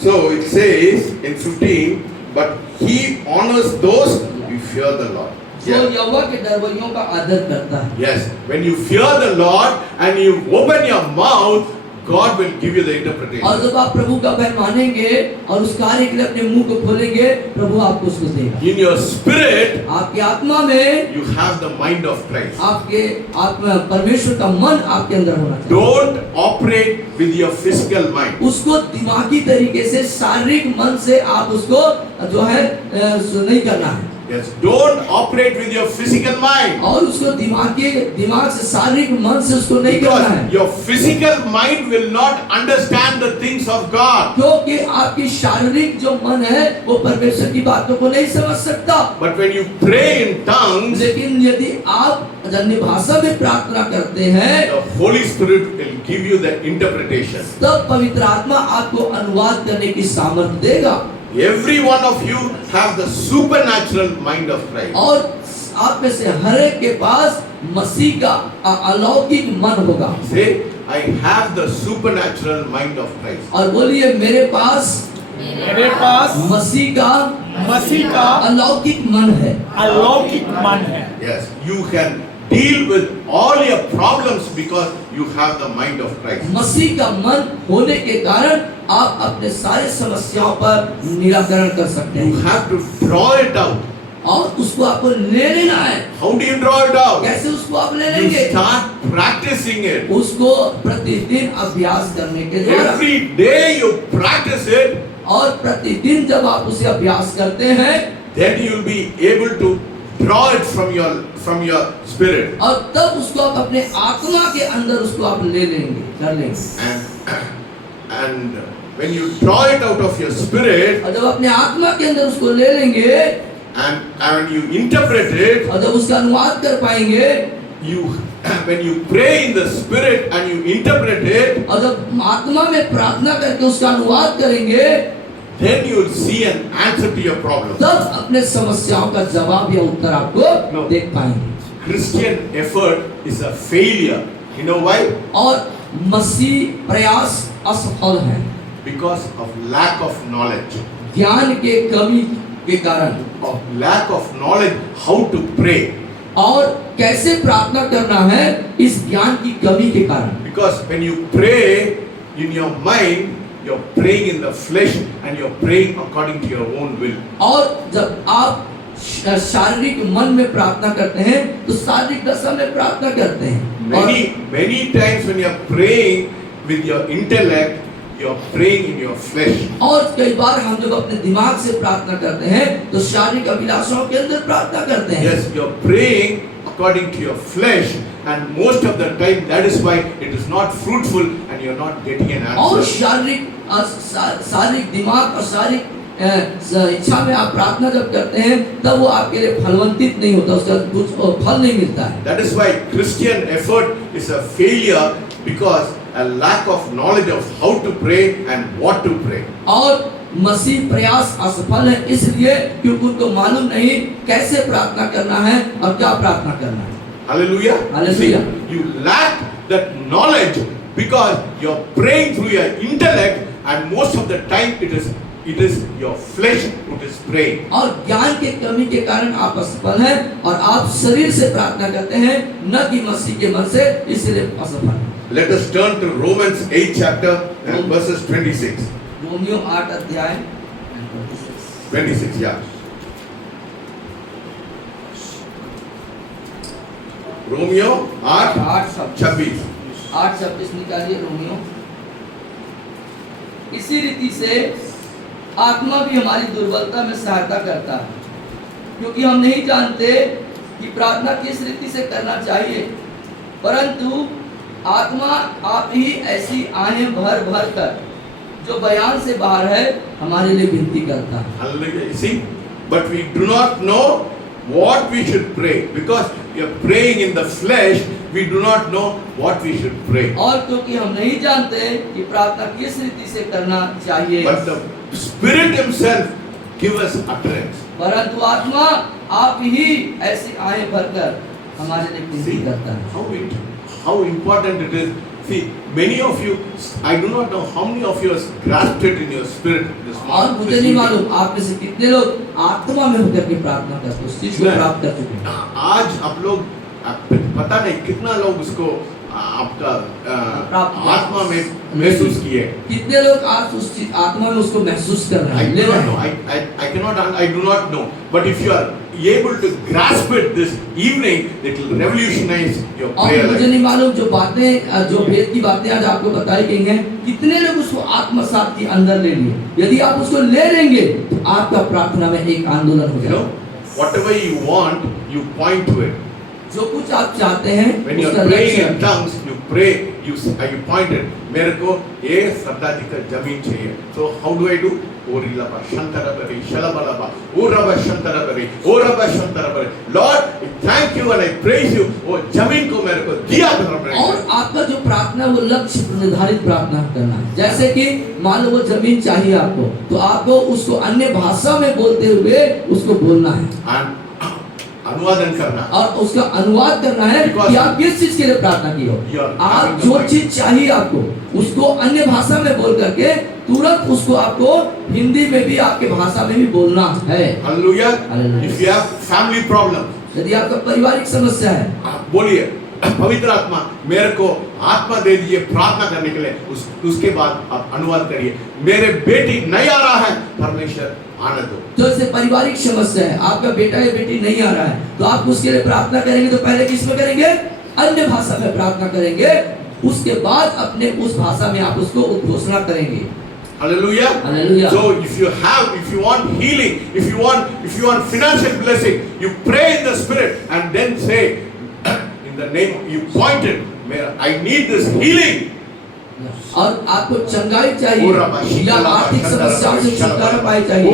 So it says in 15, but he honors those who fear the Lord. जो यहोवा के डरवैयों का आदर करता है। Yes, when you fear the Lord and you open your mouth, God will give you the interpretation. और जब आप प्रभु का भय मानेंगे और उस कार्य के लिए अपने मुंह को खोलेंगे, प्रभु आपको उसको देगा। In your spirit, आपकी आत्मा में you have the mind of Christ. आपके आत्मा परमेश्वर का मन आपके अंदर होना चाहिए। Don't operate with your physical mind. उसको दिमागी तरीके से, शारीरिक मन से आप उसको जो है नहीं करना है। Yes, don't operate with your physical mind. और उसको दिमाग से, शारीरिक मन से उसको नहीं करना है। Because your physical mind will not understand the things of God. क्योंकि आपकी शारीरिक जो मन है वो परमेश्वर की बातों को नहीं समझ सकता। But when you pray in tongues, लेकिन यदि आप अन्य भाषा में प्रार्थना करते हैं, the Holy Spirit will give you the interpretation. तब पवित्र आत्मा आपको अनुवाद करने की सामर्थ्य देगा। Every one of you have the supernatural mind of Christ. और आप में से हर एक के पास मसीह का अलौकिक मन होगा। Say, I have the supernatural mind of Christ. और बोलिए, मेरे पास मसीह का अलौकिक मन है। अलौकिक मन है। Yes, you can deal with all your problems because you have the mind of Christ. मसीह का मन होने के कारण आप अपने सारे समस्याओं पर निराकरण कर सकते You हैं। have to draw it out. और उसको आपको ले लेना है। How do you draw it out? कैसे उसको आप ले You लेंगे? start practicing it. उसको प्रतिदिन अभ्यास करने के द्वारा, Every day you practice it, और प्रतिदिन जब आप उसे अभ्यास करते हैं, then you will be able to draw it from your spirit. और तब उसको आप अपने आत्मा के अंदर उसको आप ले लेंगे, कर लेंगे। And when you draw it out of your spirit और जब अपने आत्मा के अंदर उसको ले लेंगे and you interpret it, और जब उसका अनुवाद कर पाएंगे, when you pray in the spirit and you interpret it, और जब आत्मा में प्रार्थना करके उसका अनुवाद करेंगे, then you will see an answer to your problem. तब अपने समस्याओं का जवाब या उत्तर आपको देख पाएंगे। Christian effort is a failure. You know why? और मसीह प्रयास असफल है Because of lack of knowledge. ज्ञान के कमी के कारण, Of lack of knowledge how to pray. और कैसे प्रार्थना करना है इस ज्ञान की कमी के कारण। Because when you pray in your mind, you're praying in the flesh and you're praying according to your own will. और जब आप शारीरिक मन में प्रार्थना करते हैं तो शारीरिक दशा में प्रार्थना करते हैं। Many times when you're praying with your intellect, you're praying in your flesh. और कई बार हम जब अपने दिमाग से प्रार्थना करते हैं तो शारीरिक अभिलाषाओं के अंदर प्रार्थना करते हैं। Yes, you're praying according to your flesh, and most of the time that is why it is not fruitful and you're not getting an और answer. शारीरिक दिमाग और शारीरिक इच्छा में आप प्रार्थना जब करते हैं तब वो आपके लिए फलवंतित नहीं होता, उसका कुछ फल नहीं मिलता है। That is why Christian effort is a failure, because a lack of knowledge of how to pray and what to pray. और मसीह प्रयास असफल है इसलिए क्योंकि उनको मालूम नहीं कैसे प्रार्थना करना है और क्या प्रार्थना करना है। Hallelujah. Hallelujah. See, you lack that knowledge because you're praying through your intellect, and most of the time it is your flesh which is praying. और ज्ञान के कमी के कारण आप असफल हैं और आप शरीर से प्रार्थना करते हैं न कि मसीह के मन से, इसलिए असफल हैं। Let us turn to Romans 8 chapter and verses 26. Romeo 8 अध्याय 26, yeah. रोमियो 8 26. 8:26 निकालिए रोमियो। इसी रीति से आत्मा भी हमारी दुर्बलता में सहायता करता है, क्योंकि हम नहीं जानते कि प्रार्थना किस रीति से करना चाहिए, परंतु आत्मा आप ही ऐसी आहें भर भर कर जो बयान से बाहर है हमारे लिए विनती करता है। Hallelujah. You see, but we do not know what we should pray because we are praying in the flesh. We do not know what we should pray. और क्योंकि हम नहीं जानते कि प्रार्थना किस रीति से करना चाहिए, But the Spirit Himself give us utterance. परंतु आत्मा आप ही ऐसी आहें भरकर हमारे लिए विनती See करता है। how important it is. See, many of you, I do not know how many of you has grasped it in your spirit this और morning. मुझे नहीं मालूम आप में से कितने लोग आत्मा में होकर के प्रार्थना करते हैं, उस चीज को प्राप्त कर चुके हैं। आज आप लोग पता नहीं कितना लोग उसको आपका आत्मा में महसूस किए। कितने लोग आज उस चीज आत्मा में उसको महसूस कर रहे I हैं, do ले रहे not know. हैं। I do not know. But if you are able to grasp it this evening, it will revolutionize your और prayer मुझे life. नहीं मालूम जो बातें जो भेद की बातें आज आपको बताई गई हैं, कितने लोग उसको आत्मसात के अंदर ले लिए। यदि आप उसको ले लेंगे तो आपका प्रार्थना में एक आंदोलन हो You know, जाएगा। whatever you want, you point to it. जो कुछ आप चाहते हैं When you उसका are praying लक्ष्य in tongues, you pray, you point it. मेरे को ये सरदार जी का जमीन चाहिए. So how do I do? Ori laba shantara bari shalabalaba. O raba shantara bari. O raba shantara bari. Lord, thank you and I praise you. वो जमीन को मेरे को दिया कर। और आपका जो प्रार्थना वो लक्ष्य निर्धारित प्रार्थना करना है। जैसे कि मान लो वो जमीन चाहिए आपको, तो आपको उसको अन्य भाषा में बोलते हुए उसको बोलना है अनुवादन करना और उसका अनुवाद करना है कि आप किस चीज के लिए प्रार्थना की हो। आप जो चीज चाहिए आपको उसको अन्य भाषा में बोल करके तुरंत उसको आपको हिंदी में भी आपके भाषा में भी बोलना है। Hallelujah. Hallelujah. If you have family problem, यदि आपका पारिवारिक समस्या है, आप बोलिए पवित्र आत्मा मेरे को आत्मा दे दीजिए प्रार्थना करने के लिए। उसके बाद आप अनुवाद करिए, मेरे बेटी नहीं आ रहा है, परमेश्वर आने दो। जैसे पारिवारिक समस्या है, आपका बेटा या बेटी नहीं आ रहा है, तो आप उसके लिए प्रार्थना करेंगे तो पहले किस में करेंगे? अन्य भाषा में प्रार्थना करेंगे, उसके बाद अपने उस भाषा में आप उसको उद्घोषणा करेंगे। Hallelujah. Hallelujah. So if you want healing, if you want financial blessing, you pray in the spirit and then say, in the name, you point it, I need this healing. और आपको चंगाई चाहिए या आर्थिक समस्याओं से छुटकारा पाई चाहिए,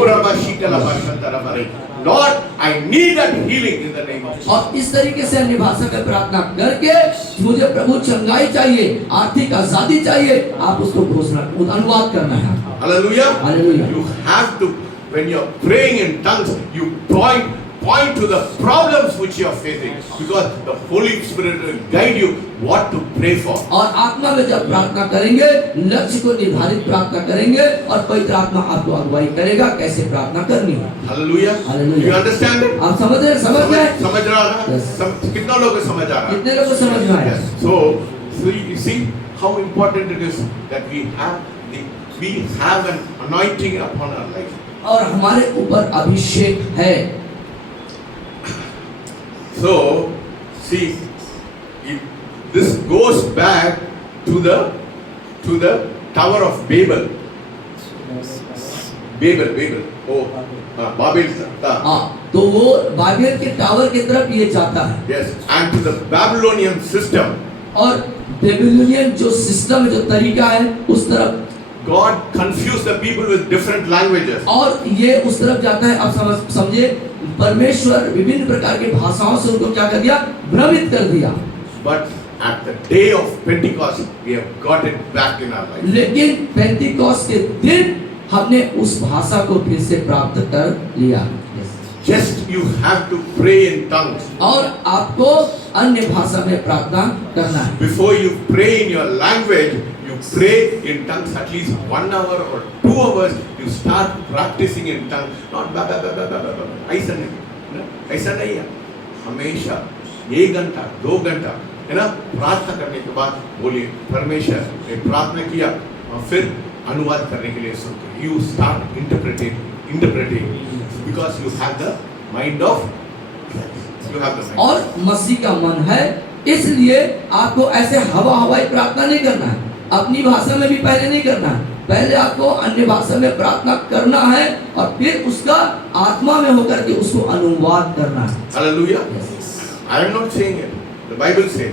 Lord, I need that healing in the name of Jesus. और इस तरीके से अन्य भाषा में प्रार्थना करके मुझे प्रभु चंगाई चाहिए, आर्थिक आजादी चाहिए, आप उसको घोषणा अनुवाद करना है। Hallelujah. Hallelujah. You have to, when you're praying in tongues, you point to the problems which you are facing, because the Holy Spirit will guide you what to pray for. और आत्मा में जब प्रार्थना करेंगे, लक्ष्य को निर्धारित प्रार्थना करेंगे और पवित्र आत्मा आपको अगुवाई करेगा कैसे प्रार्थना करनी है। Hallelujah. Hallelujah. You understand it? आप समझ रहे हैं? समझ रहा है? Yes. कितना लोग को समझ आ रहा है? कितने लोगों को समझ में आया? Yes. So you see how important it is that we have an anointing upon our life. और हमारे ऊपर अभिषेक है। So see, this goes back to the Tower of Babel. Babel. Oh, Babel. हाँ, तो वो बाबेल के टावर की तरफ ये जाता है। Yes, and to the Babylonian system. और बेबीलोनियन जो सिस्टम, जो तरीका है, उस तरफ God confused the people with different languages. और ये उस तरफ जाता है। आप समझे, परमेश्वर विभिन्न प्रकार की भाषाओं से उनको क्या कर दिया? भ्रमित कर दिया। But at the day of Pentecost, we have got it back in our life. लेकिन पेंटिकॉस्ट के दिन हमने उस भाषा को फिर से प्राप्त कर लिया। Just you have to pray in tongues. और आपको अन्य भाषा में प्रार्थना करना है। Before you pray in your language, you pray in tongues at least 1 hour or 2 hours. You start practicing in tongues. Not ba ba ba ba ba ba ba. ऐसा नहीं है। हमेशा 1 घंटा 2 घंटा है ना, प्रार्थना करने के बाद बोलिए, परमेश्वर ने प्रार्थना किया, और फिर अनुवाद करने के लिए सुनते। You start interpreting because you have the mind of Christ. You have the mind. और मसीह का मन है, इसलिए आपको ऐसे हवाई प्रार्थना नहीं करना है। अपनी भाषा में भी पहले नहीं करना है, पहले आपको अन्य भाषा में प्रार्थना करना है और फिर उसका आत्मा में होकर के उसको अनुवाद करना है। Hallelujah. I am not saying it. The Bible says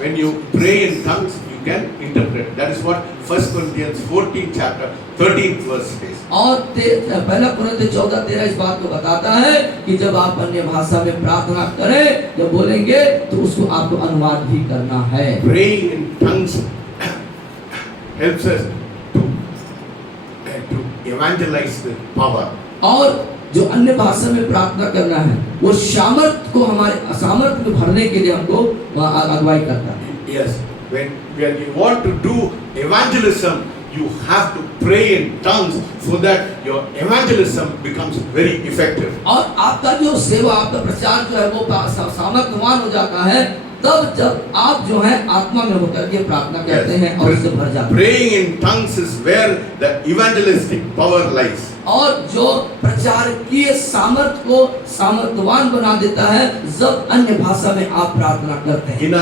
when you pray in tongues, you can interpret. That is what 1 Corinthians 14 chapter 13th verse says. और पहला कुरिन्थियों 14:13 इस बात को बताता है कि जब आप अन्य भाषा में प्रार्थना करें, जब बोलेंगे तो उसको आपको अनुवाद भी करना है। Praying in tongues helps us to evangelize the power. और जो अन्य भाषा में प्रार्थना करना है, वो सामर्थ को हमारे असामर्थ में भरने के लिए हमको अगुवाई करता है। Yes, when you want to do evangelism, you have to pray in tongues so that your evangelism becomes very effective. और आपका जो सेवा, आपका प्रचार जो है वो सामर्थ्यवान हो जाता है तब जब आप जो है आत्मा में होकर के प्रार्थना करते हैं और उससे भर जाते हैं। Praying in tongues is where the evangelistic power lies. और जो प्रचार की सामर्थ को सामर्थ्यवान बना देता है जब अन्य भाषा में आप प्रार्थना करते हैं। In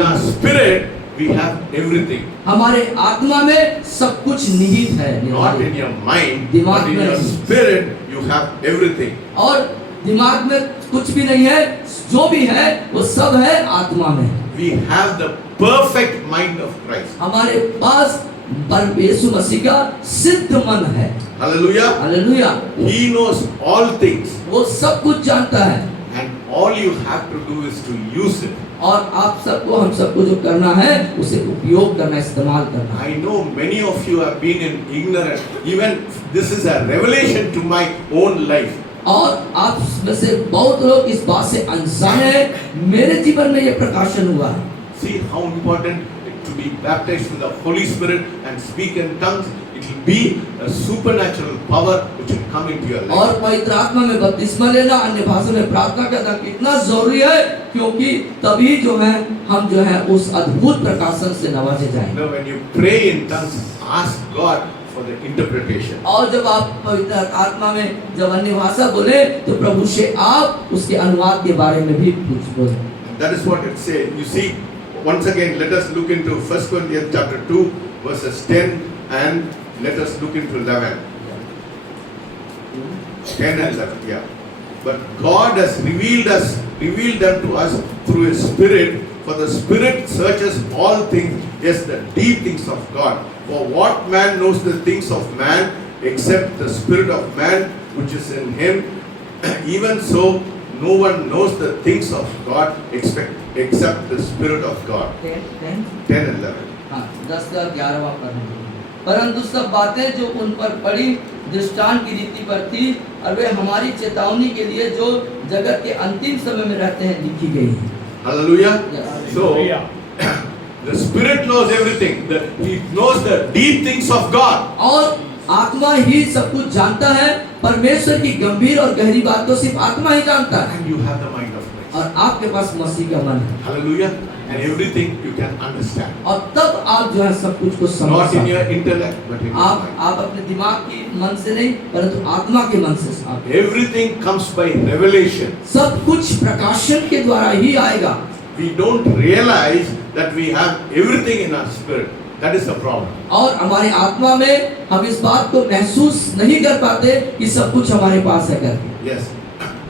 our spirit we have everything. हमारे आत्मा में सब कुछ निहित है। Not in your mind, दिमाग but in में your spirit you have everything. और दिमाग में कुछ भी नहीं है, जो भी है वो सब है आत्मा में। We have the perfect mind of Christ. हमारे पास यीशु मसीह का सिद्ध मन है। Hallelujah. Hallelujah. He knows all things. वो सब कुछ जानता है। And all you have to do is to use it. और आप सबको, हम सबको जो करना है उसे उपयोग करना, इस्तेमाल करना। I know many of you have been in ignorance. Even this is a revelation to my own life. और आप में से बहुत लोग इस बात से अनजान हैं। मेरे जीवन में ये प्रकाशन हुआ है। See how important to be baptized in the Holy Spirit and speak in tongues. It will be a supernatural power which will come into your life. और पवित्र आत्मा में बपतिस्मा लेना, अन्य भाषा में प्रार्थना करना कितना जरूरी है, क्योंकि तभी जो है हम जो है उस अद्भुत प्रकाशन से नवाजे जाएंगे। When you pray in tongues, ask God for the interpretation. और जब आप पवित्र आत्मा में जब अन्य भाषा बोले तो प्रभु से आप उसके अनुवाद के बारे में भी कुछ बोले। That is what it says. You see, once again, let us look into 1 Corinthians chapter 2, verses 10, and let us look into 11. 10 and 11, yeah. But God has revealed them to us through His Spirit, for the Spirit searches all things, yes, the deep things of God. For what man knows the things of man, except the Spirit of man which is in him? Even so, no one knows the things of God except the Spirit of God. 10 and 11. हाँ, 10 का 11वां पद। परंतु सब बातें जो उन पर पड़ी दृष्टांत की रीति पर थी, और वे हमारी चेतावनी के लिए जो जगत के अंतिम समय में रहते हैं लिखी गई है। Hallelujah. Yes. So the Spirit knows everything. He knows the deep things of God. और आत्मा ही सब कुछ जानता है। परमेश्वर की गंभीर और गहरी बात तो सिर्फ आत्मा ही जानता है। And you have the mind of Christ. और आपके पास मसीह का मन है। Hallelujah. And everything you can understand. और तब आप जो है सब कुछ को समझ Not in सकते your हैं। intellect, but in your mind. आप अपने दिमाग की मन से नहीं, परंतु आत्मा के मन से आप Everything comes by revelation. सब कुछ प्रकाशन के द्वारा ही आएगा। We don't realize that we have everything in our spirit. That is the problem. और हमारी आत्मा में हम इस बात को महसूस नहीं कर पाते कि सब कुछ हमारे पास है करके। Yes.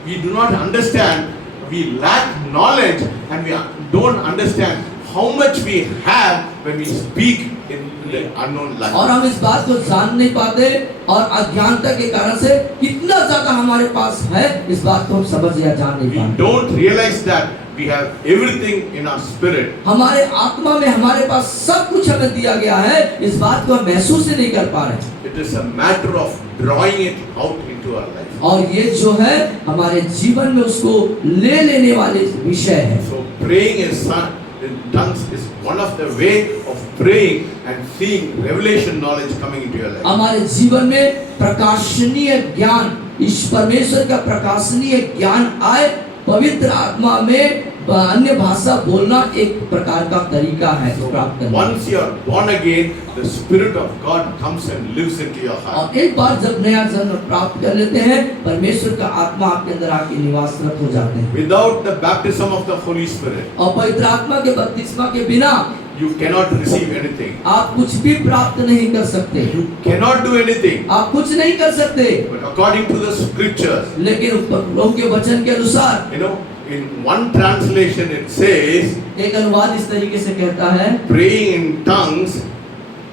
We do not understand. We lack knowledge, and we don't understand how much we have when we speak in the unknown और language. हम इस बात को जान नहीं पाते और अज्ञानता के कारण से कितना ज्यादा हमारे पास है इस बात को हम समझ या जान नहीं We पाते। don't realize that we have everything in our spirit. हमारे आत्मा में हमारे पास सब कुछ हमें दिया गया है, इस बात को हम महसूस ही नहीं कर पा रहे। It is a matter of drawing it out into our life. और ये जो है हमारे जीवन में उसको ले लेने वाले विषय है। So praying in tongues is one of the way of praying and seeing revelation knowledge coming into your life. हमारे जीवन में प्रकाशनीय ज्ञान, इस परमेश्वर का प्रकाशनीय ज्ञान आए, पवित्र आत्मा में अन्य भाषा बोलना एक प्रकार का तरीका है प्राप्त करने। Once you are born again, the Spirit of God comes and lives into your heart. और एक बार जब नया जन्म प्राप्त कर लेते हैं, परमेश्वर का आत्मा आपके अंदर आके निवासरत हो जाते हैं। Without the baptism of the Holy Spirit, और पवित्र आत्मा के बपतिस्मा के बिना you cannot receive anything. आप कुछ भी प्राप्त नहीं कर सकते। You cannot do anything. आप कुछ नहीं कर सकते। But according to the scriptures, लेकिन प्रभु के वचन के अनुसार you know, in one translation it says, एक अनुवाद इस तरीके से कहता है, praying in tongues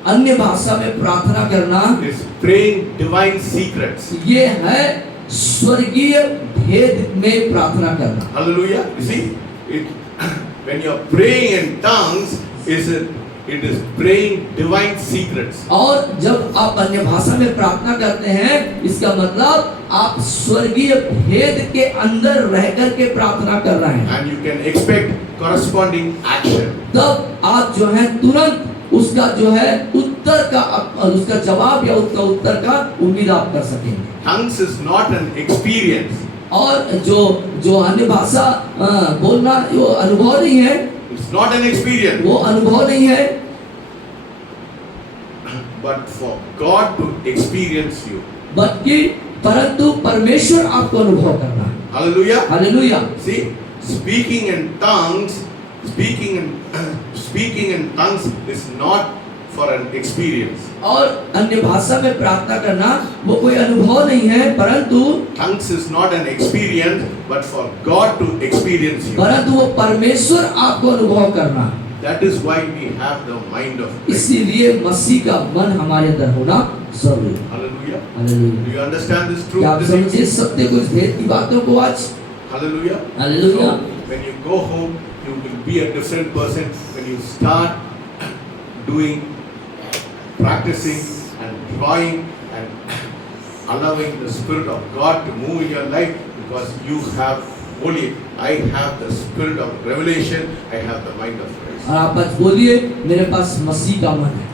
अन्य भाषा में प्रार्थना करना is praying divine secrets. ये है स्वर्गीय भेद में प्रार्थना करना। Hallelujah. You see, when you are praying in tongues, it is praying divine secrets. और जब आप अन्य भाषा में प्रार्थना करते हैं, इसका मतलब आप स्वर्गीय भेद के अंदर रह करके प्रार्थना कर रहे हैं। And you can expect corresponding action. तब आप जो है तुरंत उसका जो है उत्तर का उसका जवाब या उसका उत्तर का उम्मीद आप कर सकेंगे। Tongues is not an experience. और जो अन्य भाषा बोलना वो अनुभव नहीं है, It's not an experience. वो अनुभव नहीं है, But for God to experience you. बल्कि परंतु परमेश्वर आपको अनुभव करना है। Hallelujah. Hallelujah. See, speaking in tongues is not for an experience. और अन्य भाषा में प्रार्थना करना वो कोई अनुभव नहीं है, परंतु Tongues is not an experience, but for God to experience you. परंतु वो परमेश्वर आपको अनुभव करना। That is why we have the mind of Christ. इसीलिए मसीह का मन हमारे अंदर होना जरूरी है। Hallelujah. Hallelujah. Do you understand this truth? क्या आप this समझे evening? सकते को इस भेद की बातों को आज? Hallelujah. Hallelujah. So, when you go home, you will be a different person when you start doing, practicing and drawing and allowing the Spirit of God to move in your life, because you have only, I have the Spirit of revelation, I have the mind of Christ. और आप आज बोलिए, मेरे पास मसीह का मन है,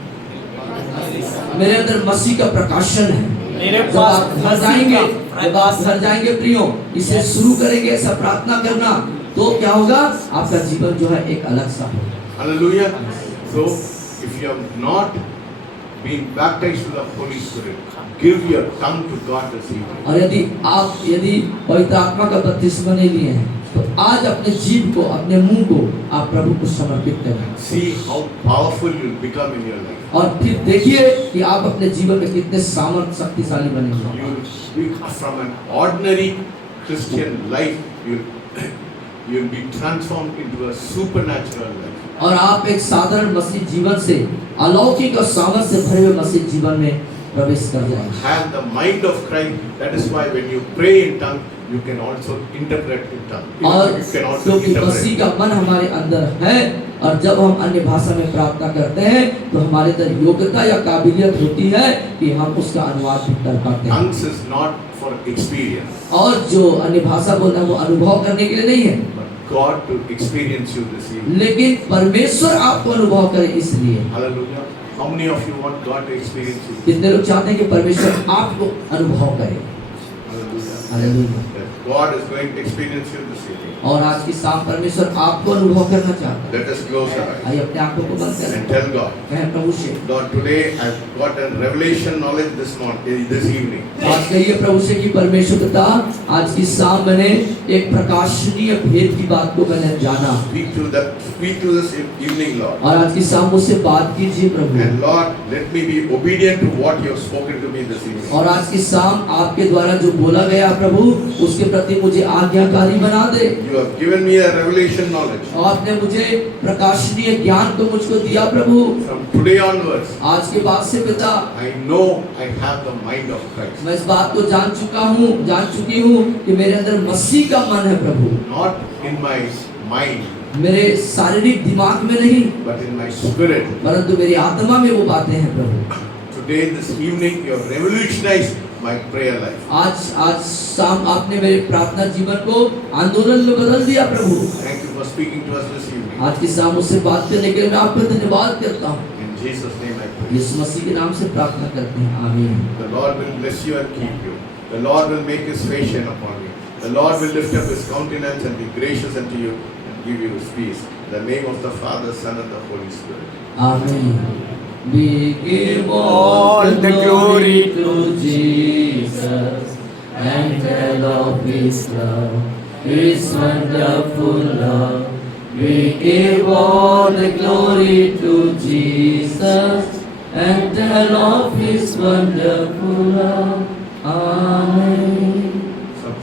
मेरे अंदर मसीह का प्रकाशन है। मेरे जब पास आप घर जाएंगे, जब आप घर जाएंगे प्रियो, इसे शुरू करेंगे ऐसा प्रार्थना करना, तो क्या होगा? आपका जीवन जो है एक अलग सा होगा। Hallelujah. So, if you have not being baptized with the Holy Spirit, give your tongue to God this evening. और यदि पवित्र आत्मा का बपतिस्मा नहीं लिए हैं तो आज अपने जीव को, अपने मुंह को आप प्रभु को समर्पित करें। See how powerful you will become in your life. और फिर देखिए कि आप अपने जीवन में कितने सामर्थ शक्तिशाली बनेंगे। You will be from an ordinary Christian life, you will be transformed into a supernatural life. और आप एक साधारण मसीह जीवन से अलौकिक और सामर्थ से भरे हुए मसीह जीवन में प्रवेश कर जाएंगे। Have the mind of Christ. That is why when you pray in tongue, you can also interpret in tongue. और You can also क्योंकि मसीह interpret. का मन हमारे अंदर है और जब हम अन्य भाषा में प्रार्थना करते हैं तो हमारे अंदर योग्यता या काबिलियत होती है कि हम उसका अनुवाद भी कर पाते हैं। Tongues is not for experience, और जो अन्य भाषा बोलना है वो अनुभव करने के लिए नहीं है, but God to experience you this evening. लेकिन परमेश्वर आपको अनुभव करे इसलिए। Hallelujah. How many of you want God to experience you? कितने लोग चाहते हैं कि परमेश्वर आपको अनुभव करे। Hallelujah. Hallelujah. That God is going to experience you this evening. और आज की शाम परमेश्वर आपको अनुभव करना चाहता है। Let us close our eyes आइए अपने आंखों को बंद and करें, tell God, कहें प्रभु से। Lord, today I've got a revelation knowledge this evening. आज कहिए प्रभु से कि परमेश्वर पिता, आज की शाम मैंने एक प्रकाशनीय भेद की बात को मैंने जाना। Speak to this evening, Lord. और आज की शाम मुझसे बात कीजिए प्रभु। And Lord, let me be obedient to what you have spoken to me this evening. और आज की शाम आपके द्वारा जो बोला गया प्रभु, उसके प्रति मुझे आज्ञाकारी बना दे। You have given me a revelation knowledge. और आपने मुझे प्रकाशनीय ज्ञान को मुझको दिया प्रभु। From today onwards, आज के बाद से पिता I know I have the mind of Christ. मैं इस बात को जान चुकी हूँ कि मेरे अंदर मसीह का मन है प्रभु। Not in my mind, मेरे शारीरिक दिमाग में नहीं, but in my spirit. परंतु मेरी आत्मा में वो बातें हैं प्रभु। Today, this evening, you have revolutionized my prayer life. आज शाम आपने मेरे प्रार्थना जीवन को आंदोलन में बदल दिया प्रभु। Thank you for speaking to us this evening. आज की शाम मुझसे बात करने के लिए मैं आपका धन्यवाद करता हूँ। In Jesus' name I pray. यीशु मसीह के नाम से प्रार्थना करते हैं, आमीन। The Lord will bless you and keep you. The Lord will make his face shine upon you. The Lord will lift up his countenance and be gracious unto you and give you his peace. In the name of the Father, Son, and the Holy Spirit. Amen. We give all the glory to Jesus and tell of his love, his wonderful love. We give all the glory to Jesus and tell of his wonderful love.